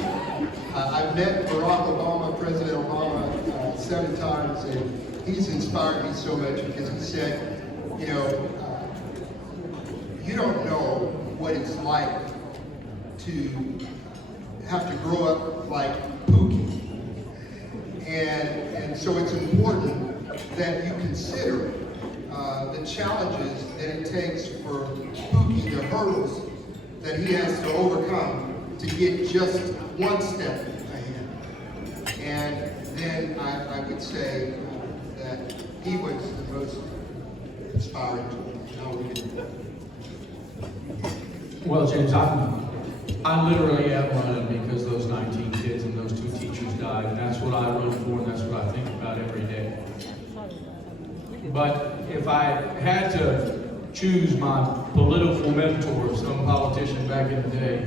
I've met Barack Obama, President Obama, 7 times, and he's inspired me so much because he said, you know, you don't know what it's like to have to grow up like Pookie. And so it's important that you consider the challenges that it takes for Pookie, the hurdles that he has to overcome to get just one step ahead. And then I would say that he was the most inspiring to me. Well, James, I literally am running because those 19 kids and those 2 teachers died, and that's what I run for, and that's what I think about every day. But if I had to choose my political mentor, some politician back in the day,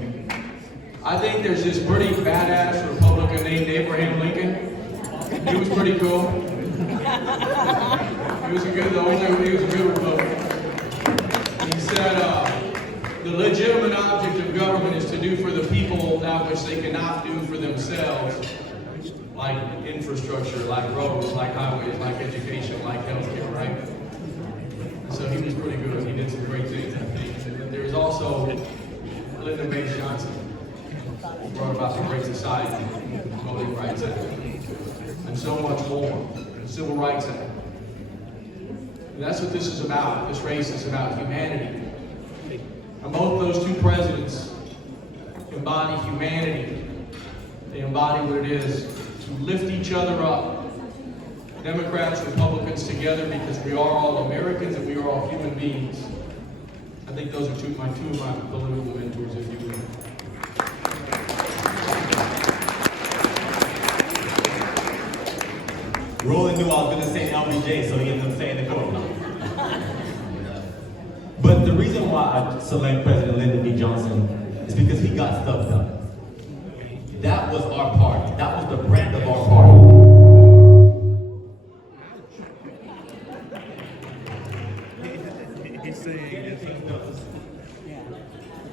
I think there's this pretty badass Republican named Abraham Lincoln. He was pretty cool. He was a good Republican. He said, the legitimate object of government is to do for the people that which they cannot do for themselves, like infrastructure, like roads, like highways, like education, like healthcare, right? So he was pretty good. He did some great things, I think. And then there's also Lyndon Baines Johnson, who brought about the Great Society, the Voting Rights Act, and so much more, the Civil Rights Act. And that's what this is about. This race is about humanity. And both those 2 presidents embody humanity. They embody what it is to lift each other up. Democrats, Republicans together, because we are all Americans and we are all human beings. I think those are two of my political mentors, if you will. Roland knew I was going to say LBJ, so he ended up saying the quote. But the reason why I select President Lyndon B. Johnson is because he got stuff done. That was our party. That was the brand of our party.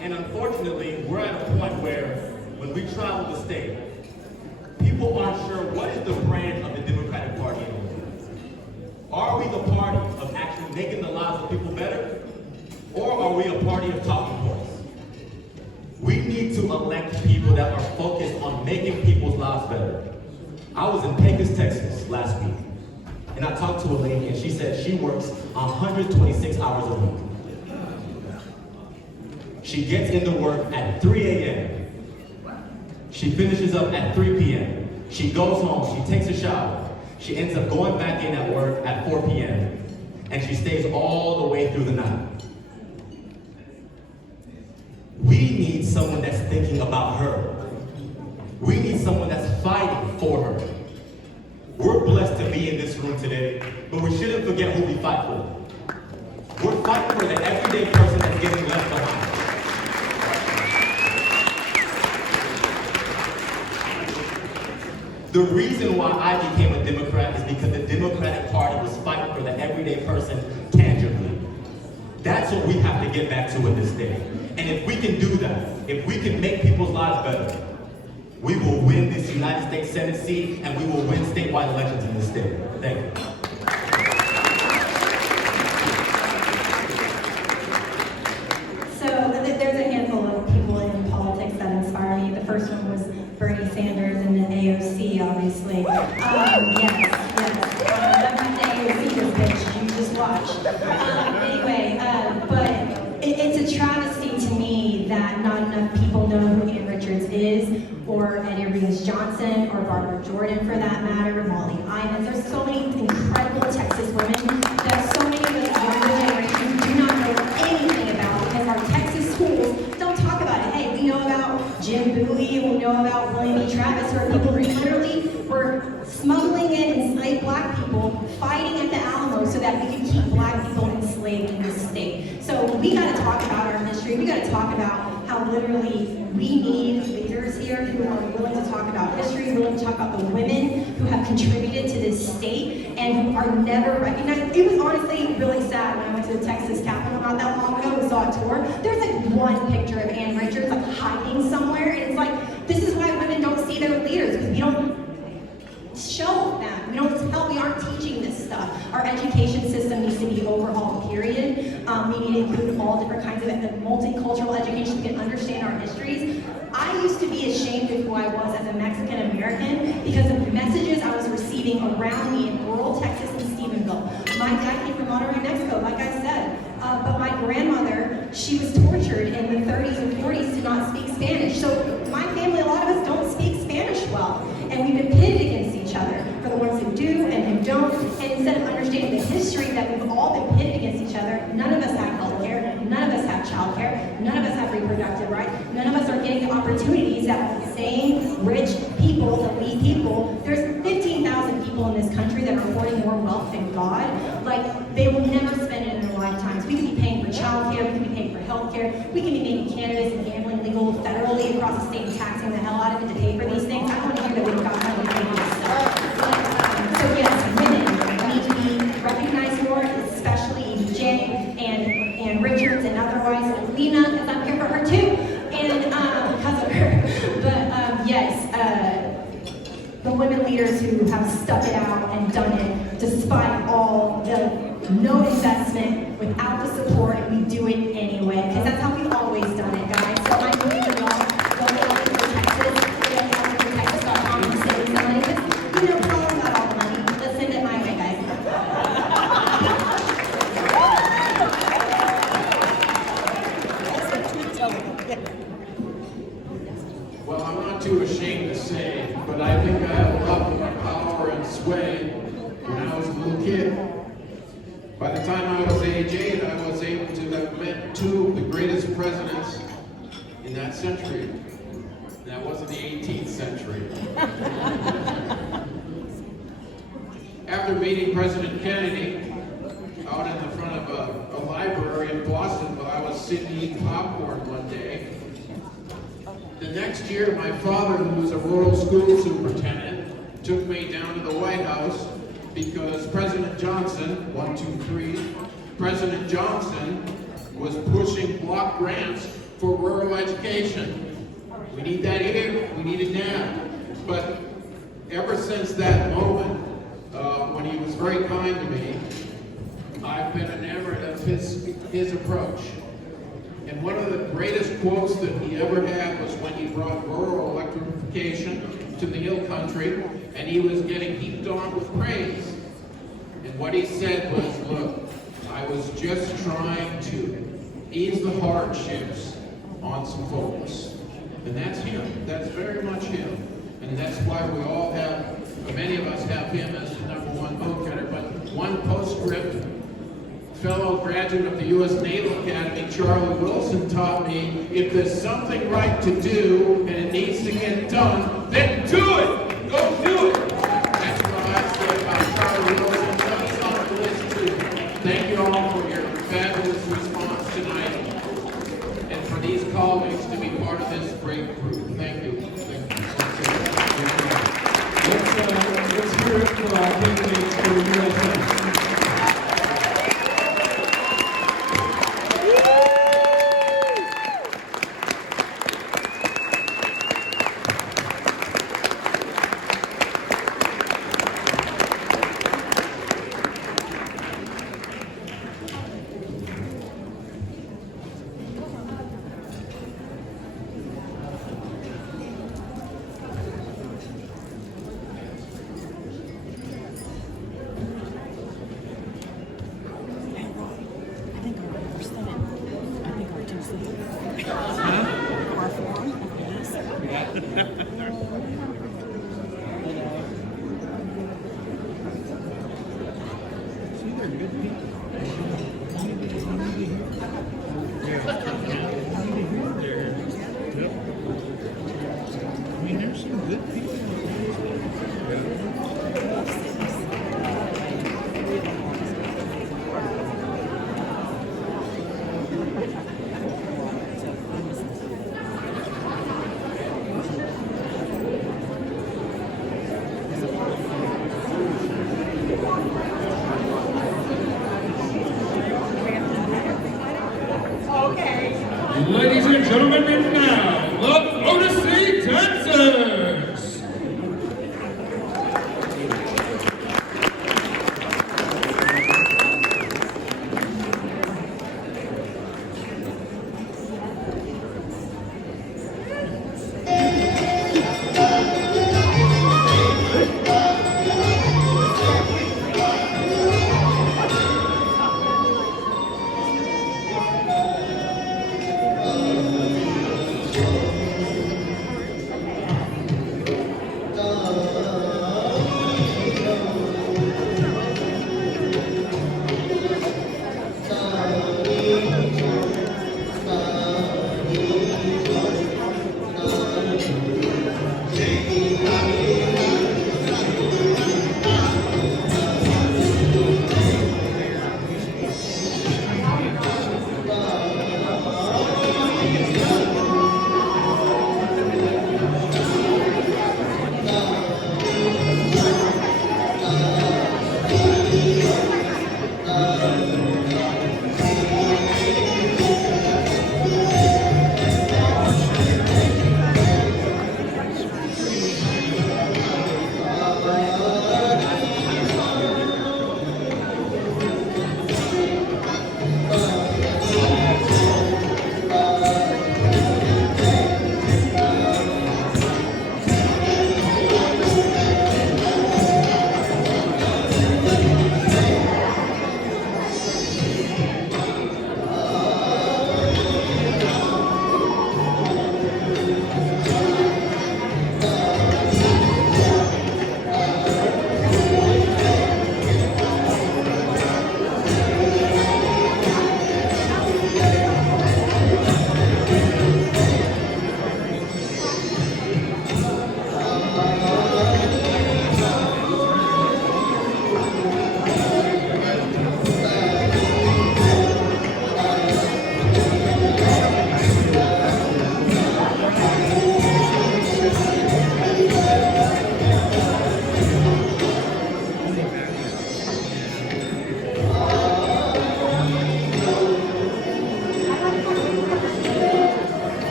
And unfortunately, we're at a point where when we travel the state, people aren't sure what is the brand of the Democratic Party anymore. Are we the party of actually making the lives of people better? Or are we a party of talking points? We need to elect people that are focused on making people's lives better. I was in Pecos, Texas last week, and I talked to a lady and she said she works 126 hours a week. She gets into work at 3 a.m. She finishes up at 3 p.m. She goes home, she takes a shower. She ends up going back in at work at 4 p.m. and she stays all the way through the night. We need someone that's thinking about her. We need someone that's fighting for her. We're blessed to be in this room today, but we shouldn't forget who we fight for. We're fighting for the everyday person that's getting left behind. The reason why I became a Democrat is because the Democratic Party was fighting for the everyday person tangibly. That's what we have to get back to in this state. And if we can do that, if we can make people's lives better, we will win this United States Senate seat and we will win statewide elections in this state. Thank you. So there's a handful of people in politics Andreas Johnson or Barbara Jordan for that matter, Molly Ivins. There's so many incredible Texas women that so many of us younger generations do not know anything about because our Texas schools don't talk about it. Hey, we know about Jim Bowie and we know about William E. Travis, or people who literally were smuggling in enslaved black people, fighting at the Alamo so that we could keep black people enslaved in this state. So we got to talk about our history. We got to talk about how literally we need leaders here who are willing to talk about history, willing to talk about the women who have contributed to this state and who are never recognized. It was honestly really sad when I went to the Texas Capitol not that long ago and saw a tour. There's like one picture of Ann Richards like hiding somewhere, and it's like, this is why women don't see their leaders, because we don't show them. We don't tell, we aren't teaching this stuff. Our education system needs to be overhauled, period. We need to include all different kinds of multicultural education so we can understand our histories. I used to be ashamed of who I was as a Mexican American because of the messages I was receiving around me in rural Texas and Stephenville. My dad came from Monterrey, Mexico, like I said. But my grandmother, she was tortured in the 30s and 40s to not speak Spanish. So my family, a lot of us don't speak Spanish well. And we've been pitted against each other for the ones who do and who don't. And instead of understanding the history that we've all been pitted against each other, none of us have health care, none of us have child care, none of us have reproductive rights, none of us are getting the opportunities that the same rich people, elite people, there's 15,000 people in this country that are hoarding more wealth than God. Like, they will never spend it in their lifetimes. We could be paying for child care, we could be paying for health care, we can be making cannabis and gambling legal federally across the state and taxing the hell out of it to pay for these things. I don't want to hear that we've got money to pay for this stuff. So yes, women need to be recognized more, especially EDJ and Richards and otherwise Lena, because I'm here for her too, and because of her. But yes, the women leaders who have stuck it out and done it despite all the no investment, without the support, and we do it anyway, because that's how we've always done it, guys. So I'm moving to y'all, go out for Texas, go out for Texas.com and save some money, because, you know, Collin got all the money. Let's send it my way, guys. Well, I'm not too ashamed to say, but I think I had a lot more power and sway when I was a little kid. By the time I was age 8, I was able to have met two of the greatest presidents in that century. And that wasn't the 18th century. After meeting President Kennedy out in the front of a library in Boston while I was sitting eating popcorn one day, the next year my father, who was a rural school superintendent, took me down to the White House because President Johnson, President Johnson was pushing block grants for rural education. We need that here, we need it now. But ever since that moment, when he was very kind to me, I've been enamored of his approach. And one of the greatest quotes that he ever had was when he brought rural electrification to the hill country, and he was getting heaped on with praise. And what he said was, look, I was just trying to ease the hardships on some folks. And that's him. That's very much him. And that's why we all have, many of us have him as the #1 vote-getter. But one postscript, fellow graduate of the U.S. Naval Academy, Charlie Wilson, taught me, if there's something right to do and it needs to get done, then do it! Go do it! That's what I say about Charlie Wilson. That's on the list too. Thank you all for your fabulous response tonight and for these colleagues to be part of this great group. Thank you. Thank you. Let's hear it for our candidates for USA.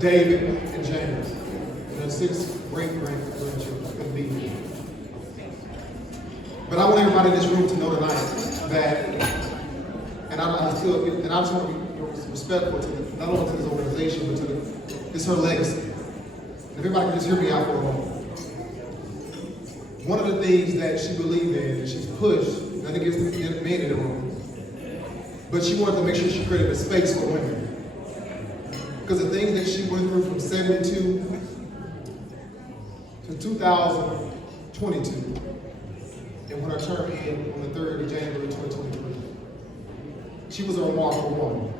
David and James, and then 6 great-grandchildren couldn't be here. But I want everybody in this room to know tonight that, and I just want to be respectful to not only to this organization, but to it's her legacy. If everybody can just hear me out for a moment. One of the things that she believed in, and she's pushed, and it gives me but she wanted to make sure she created a space for women. Because the things that she went through from 72 to 2022, and when her term ended on the 3rd of January 2023, she was a remarkable woman.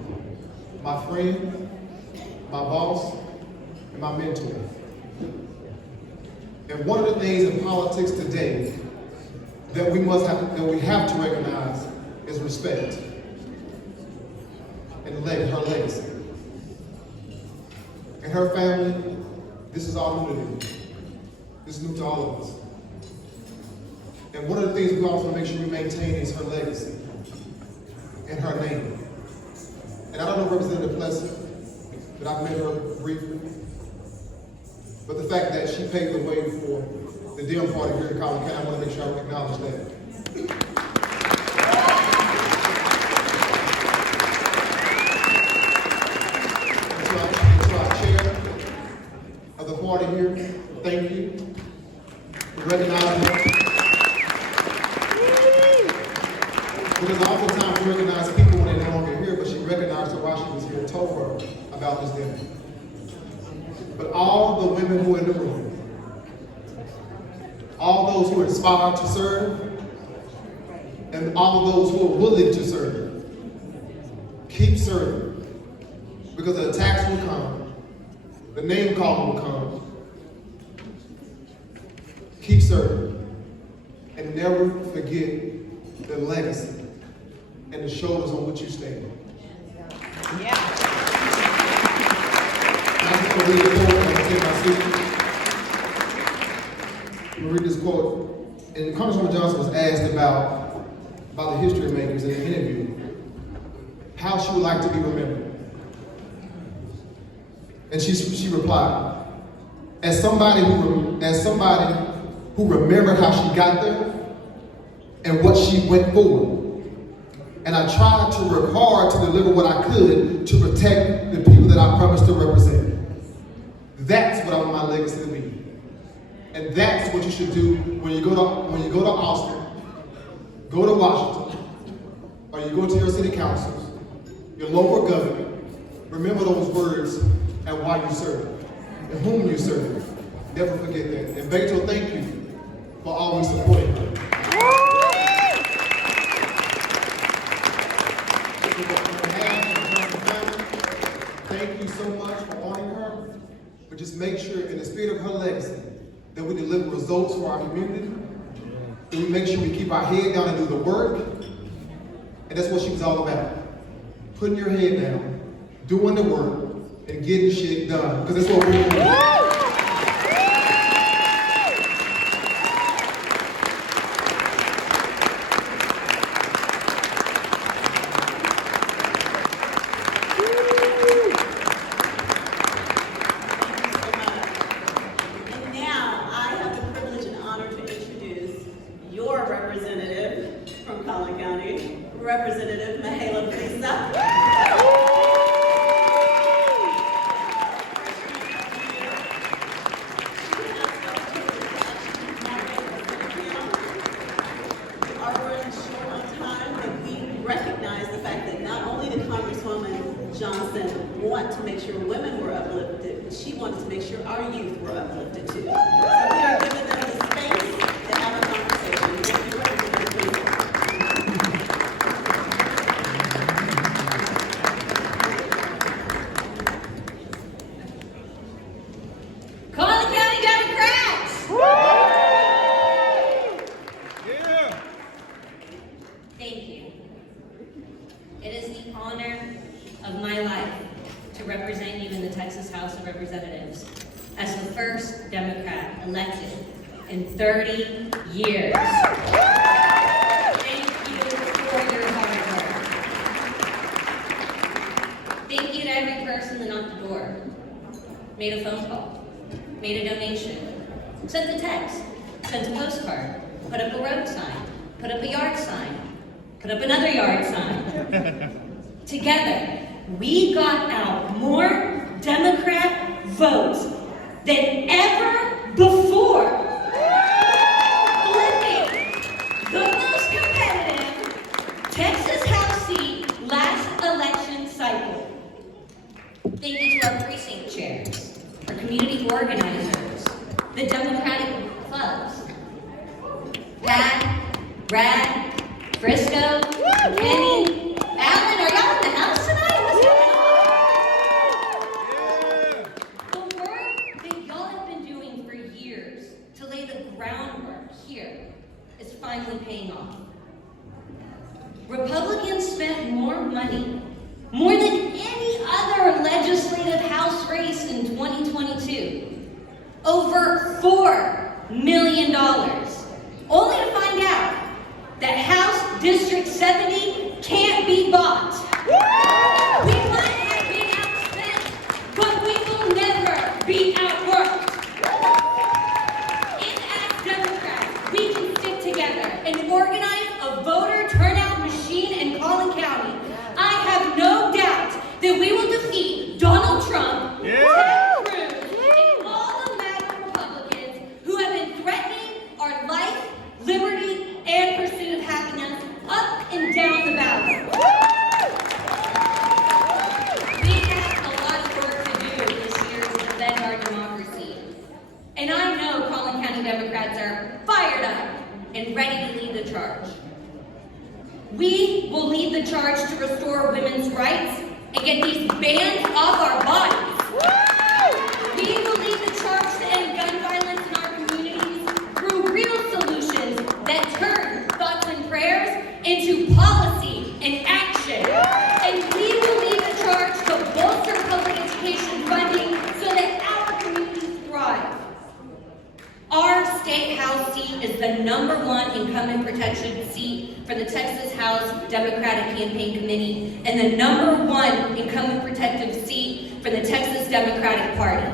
My friend, my boss, and my mentor. And one of the things in politics today that we have to recognize is respect and her legacy. And her family, this is all new to them. This is new to all of us. And one of the things we also make sure we maintain is her legacy and her name. And I don't know Representative Plessy, but I've met her briefly. But the fact that she paved the way for the Dem Party here in Collin County, I want to make sure I acknowledge that. And to our chair of the party here, thank you for recognizing her. Because oftentimes we recognize people when they're no longer here, but she recognized her while she was here and told her about this dinner. But all the women who are in the room, all those who are inspired to serve, and all of those who are willing to serve, keep serving. Because the attacks will come, the name calling will come. Keep serving, and never forget the legacy and the shoulders on which you stand. Yeah. I'm just going to read the quote and take my seat. I'm going to read this quote. And Congresswoman Johnson was asked about the history makers in the interview, how she would like to be remembered. And she replied, as somebody who remembered how she got there and what she went for. And I tried to work hard to deliver what I could to protect the people that I promised to represent. That's what I want my legacy to be. And that's what you should do when you go to Austin, go to Washington, or you go to your city councils, your local government. Remember those words and why you serve, and whom you serve. Never forget that. And Beto, thank you for always supporting her. Thank you so much for honoring her, but just make sure in the spirit of her legacy that we deliver results for our community, that we make sure we keep our head down and do the work, and that's what she was all about. Putting your head down, doing the work, and getting shit done, because that's what we're doing. Representative Mahala Lisa. Are running short on time, but we recognize the fact that not only did Congresswoman Johnson want to make sure women were uplifted, but she wanted to make sure our youth were uplifted too. So we are giving them the space to have a conversation. Thank you, Representative Lisa. Thank you. It is the honor of my life to represent you in the Texas House of Representatives as the first Democrat elected in 30 years. Thank you for your hard work. Thank you to every person that knocked the door, made a phone call, made a donation, sent a text, sent a postcard, put up a road sign, put up a yard sign, put up another yard sign. Together, we got out more Democrat votes than ever before. Flipping the most competitive Texas House seat last Thank you to our precinct chairs, our community organizers, the Democratic clubs, Pat, Brad, Frisco, Kenny, Alan, are y'all in the house tonight? What's going on? The work that y'all have been doing for years to lay the groundwork here is finally paying off. Republicans spent more money, more than any other legislative House race in 2022. Over $4 million. Only to find out that House District 70 can't be bought. We might have been outspent, but we will never be outworked. If as Democrats, we can stick together and organize a voter turnout machine in Collin County, I have no doubt that we will defeat Donald Trump, Ted Cruz, and all the MAGA Republicans who have been threatening our life, liberty, and pursuit of happiness up and down the ballot. We have a lot of work to do this year to defend our democracy. And I know Collin County Democrats are fired up and ready to lead the charge. We will lead the charge to restore women's rights and get these bans off our bodies. We will lead the charge to end gun violence in our communities through real solutions that turn thoughts and prayers into policy and action. And we will lead the charge to bolster public education funding so that our communities thrive. Our state House seat is the #1 incumbent protection seat for the Texas House Democratic Campaign Committee and the #1 incumbent protective seat for the Texas Democratic Party.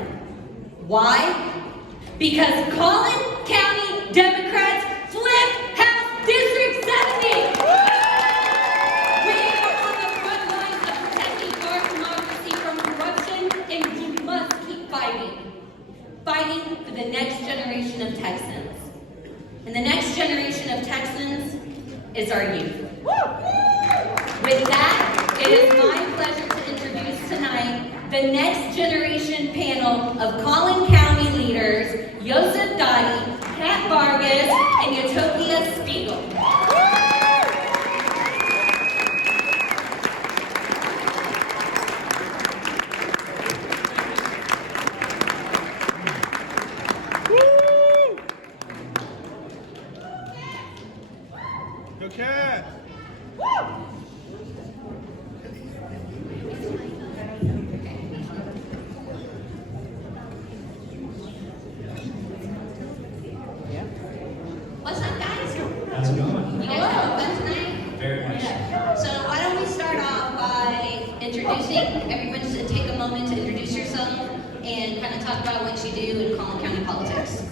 Why? Because Collin County Democrats flipped House District 70! We are on the front lines of protecting our democracy from corruption, and we must keep fighting. Fighting for the next generation of Texans. And the next generation of Texans is our youth. With that, it is my pleasure to introduce tonight the next generation panel of Collin County leaders, Joseph Dottie, Pat Vargas, and Utopia Spiegel. Go Cats! What's up, guys? How's it going? You guys having fun tonight? Very much. So why don't we start off by introducing, everyone just take a moment to introduce yourself and kind of talk about what you do in Collin County politics.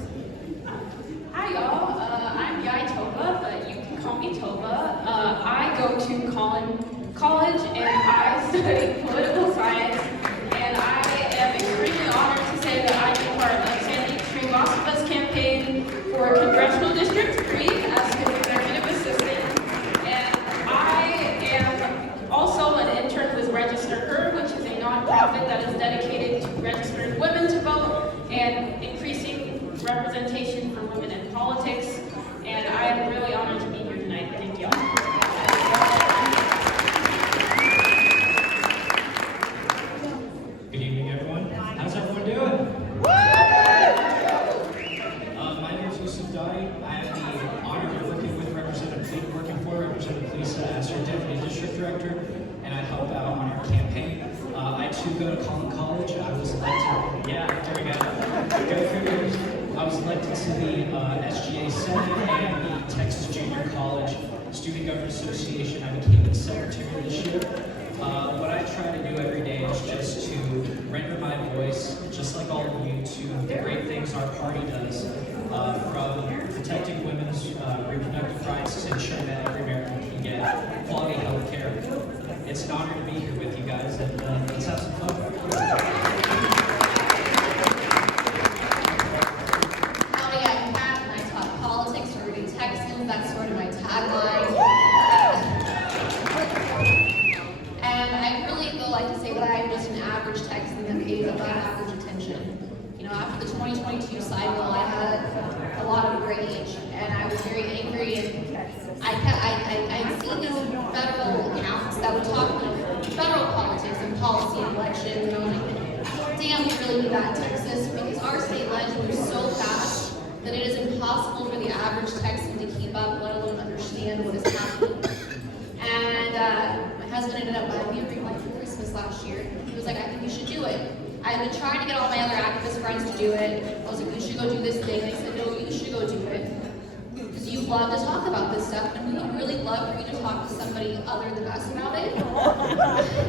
Hi y'all, I'm Yai Tova, but you can call me Tova. I go to Collin College and I study political science, and I am extremely honored to say that I've been part of Sandy Srivasta's campaign for Congressional District 3 as his executive assistant, and I am also an intern with Register Her, which is a nonprofit that is dedicated to registering women to vote and increasing representation for women in politics, and I am really honored to be here tonight. Thank y'all. Good evening, everyone. How's everyone doing? My name is Yusuf Dottie. I have the honor of working for Representative Lisa as her Deputy District Director, and I help out on our campaign. I too go to Collin College. I was elected, there we go. Go figures. I was elected to the SGA Senate and the Texas Junior College Student Government Association. I became its secretary this year. What I try to do every day is just to render my voice, just like all of you, to the great things our party does, from protecting women's reproductive rights to ensuring that every American can get quality health care. It's an honor to be here with you guys, and let's have some fun. Howdy, I'm Pat, and I talk politics for Ruby Texans. That's sort of my tagline. And I really feel like to say that I'm just an average Texan that would talk federal politics and policy and elections, and I was like, damn, we really need that in Texas, because our state ledge moves so fast that it is impossible for the average Texan to keep up, let alone understand what is happening. And my husband ended up buying me a ring light for Christmas last year. He was like, I think you should do it. I've been trying to get all my other activist friends to do it. I was like, you should go do this thing. They said, no, you should go do it. Because you love to talk about this stuff, and we would really love for you to talk to somebody other than us about it.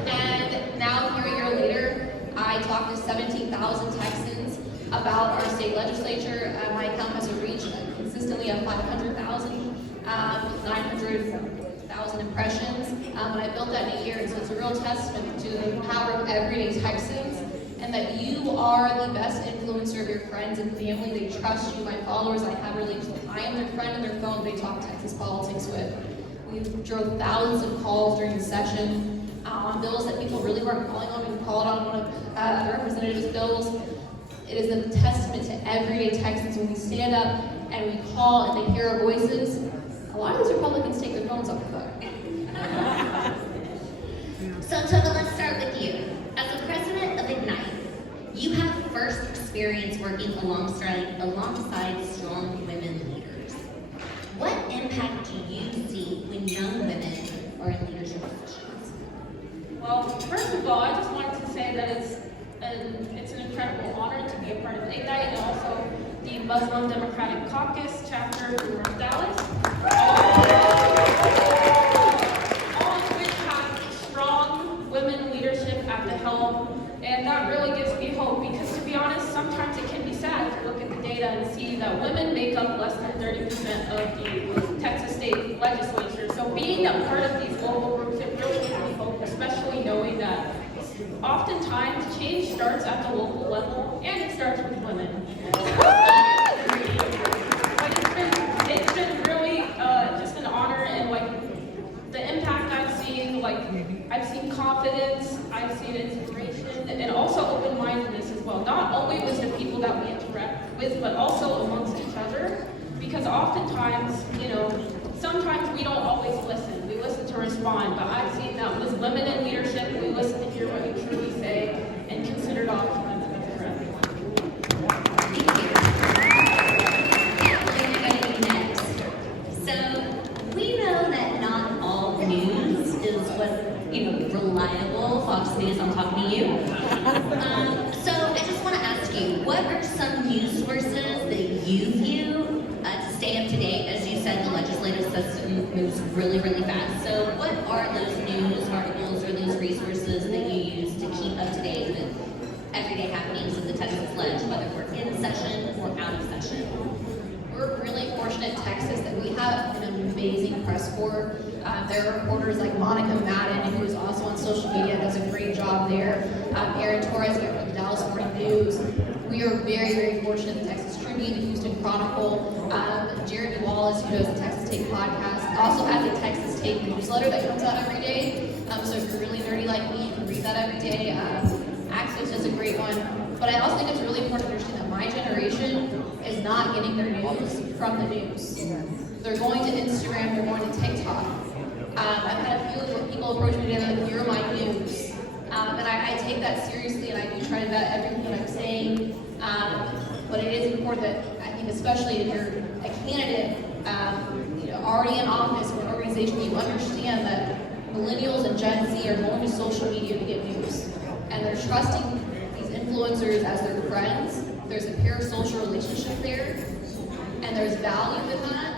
And now, here a year later, I talked to 17,000 Texans about our state legislature. My account has a reach consistently of 500,000, 900,000 impressions. And I built that in a year, and so it's a real testament to the power of everyday Texans, and that you are the best influencer of your friends and family. They trust you. My followers, I have relationships. I am their friend on their phone they talk Texas politics with. We drove thousands of calls during the session on bills that people really weren't calling on. We called on one of the representatives' bills. It is a testament to everyday Texans when we stand up and we call and they hear our voices. A lot of these Republicans take their phones off the hook. So Toba, let's start with you. As the president of Ignite, you have first experience working alongside strong women leaders. What impact do you see when young women are in leadership positions? Well, first of all, I just wanted to say that it's an incredible honor to be a part of Ignite and also the Muslim Democratic Caucus chapter in North Dallas. All of which have strong women leadership at the helm, and that really gives me hope, because to be honest, sometimes it can be sad to look at the data and see that women make up less than 30% of the Texas state legislature. So being a part of these local groups, it really gives me hope, especially knowing that oftentimes change starts at the local level, and it starts with women. But it's been really just an honor, and like the impact I've seen, like I've seen confidence, I've seen inspiration, and also open-mindedness as well. Not only with the people that we interact with, but also amongst each other. Because oftentimes, sometimes we don't always listen. We listen to respond, but I've seen that with women in leadership, we listen to hear what you truly say and consider documents as a So we know that not all news is what, reliable. Fox News, I'm talking to you. So I just want to ask you, what are some news sources that you view to stay up to date? As you said, the legislative system moves really, really fast. So what are those news articles or those resources that you use to keep up to date with everyday happenings of the Texas Ledge, whether we're in session or out of session? We're really fortunate in Texas that we have an amazing press corps. There are reporters like Monica Madden, who is also on social media, does a great job there. Aaron Torres from the Dallas Morning News. We are very, very fortunate. The Texas Tribune, the Houston Chronicle, Jeremy Wallace, who does the Texas Take podcast, also has a Texas Take newsletter that comes out every day. So if you're really nerdy like me, you can read that every day. Axios does a great one. But I also think it's really important to understand that my generation is not getting their news from the news. They're going to Instagram, they're going to TikTok. I've had a few people approach me today like, you're my news. And I take that seriously, and I do try to vet everything that I'm saying. But it is important that, I think especially if you're a candidate, already in office or an organization, you understand that millennials and Gen Z are going to social media to get news. And they're trusting these influencers as their friends. There's a parasocial relationship there, and there's value in that.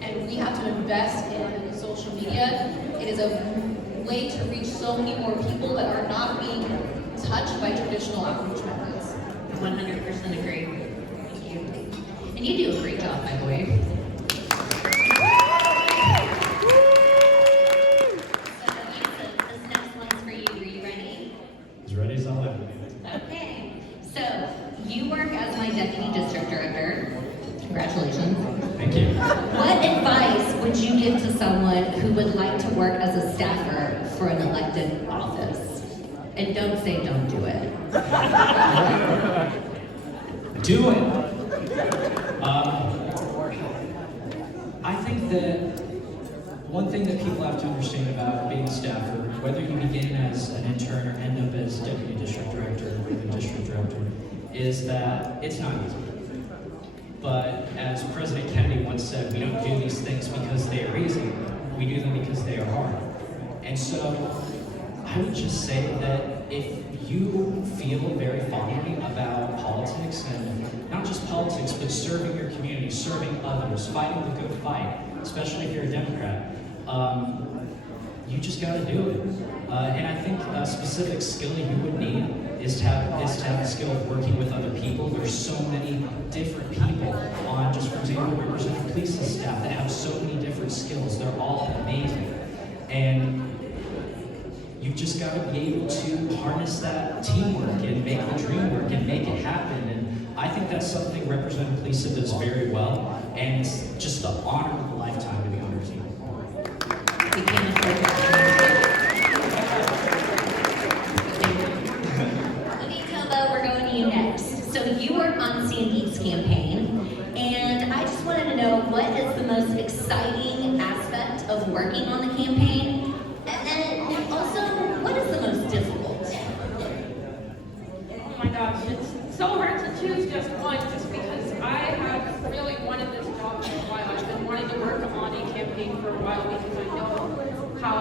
And we have to invest in social media. It is a way to reach so many more people that are not being touched by traditional outreach methods. 100% agree. Thank you. And you do a great job, by the way. So this next one's for you. Are you ready? As ready as I'll ever be. Okay. So you work as my deputy district director. Congratulations. Thank you. What advice would you give to someone who would like to work as a staffer for an elected office? And don't say don't do it. Do it. I think that one thing thing that people have to understand about being a staffer, whether you begin as an intern or end up as deputy district director or even district director, is that it's not easy. But as President Kennedy once said, we don't do these things because they are easy, we do them because they are hard. And so I would just say that if you feel very fondly about politics, and not just politics, but serving your community, serving others, fighting the good fight, especially if you're a Democrat, you just got to do it. And I think a specific skill you would need is to have the skill of working with other people. There's so many different people on, just for example, Representative Police's staff that have so many different skills. They're all amazing. And you've just got to be able to harness that teamwork and make the dream work and make it happen. And I think that's something Representative Lisa does very well, and it's just the honor of a lifetime to be on her team. Okay, Toba, we're going to you next. So you work on Sandeep's campaign, and I just wanted to know what is the most exciting aspect of working on the campaign, and then also, what is the most difficult? Oh my gosh, it's so hard to choose just one, just because I have really wanted this job for a while. I've been wanting to work on a campaign for a while because I know how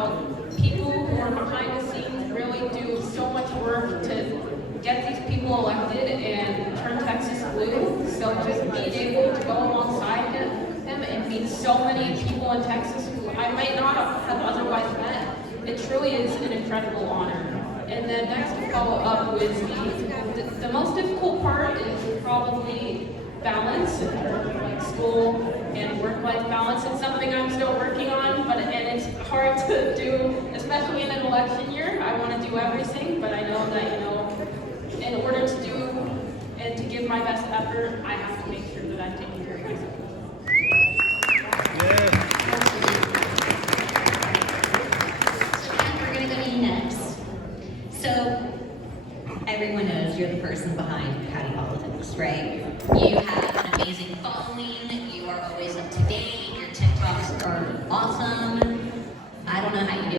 people who are behind the scenes really do so much work to get these people elected and turn Texas blue. So just being able to go alongside them and meet so many people in Texas who I might not have otherwise met, it truly is an incredible honor. And then next to follow up with the most difficult part is probably balance, like school and work-life balance. It's something I'm still working on, and it's hard to do, especially in an election year. I want to do everything, but I know that, in order to do and to give my best effort, I have to make sure that I'm taking care of myself. So Ken, we're going to go to you next. So everyone knows you're the person behind Patty Politics, right? You have an amazing following. You are always up to date. Your TikToks are awesome. I don't know how you do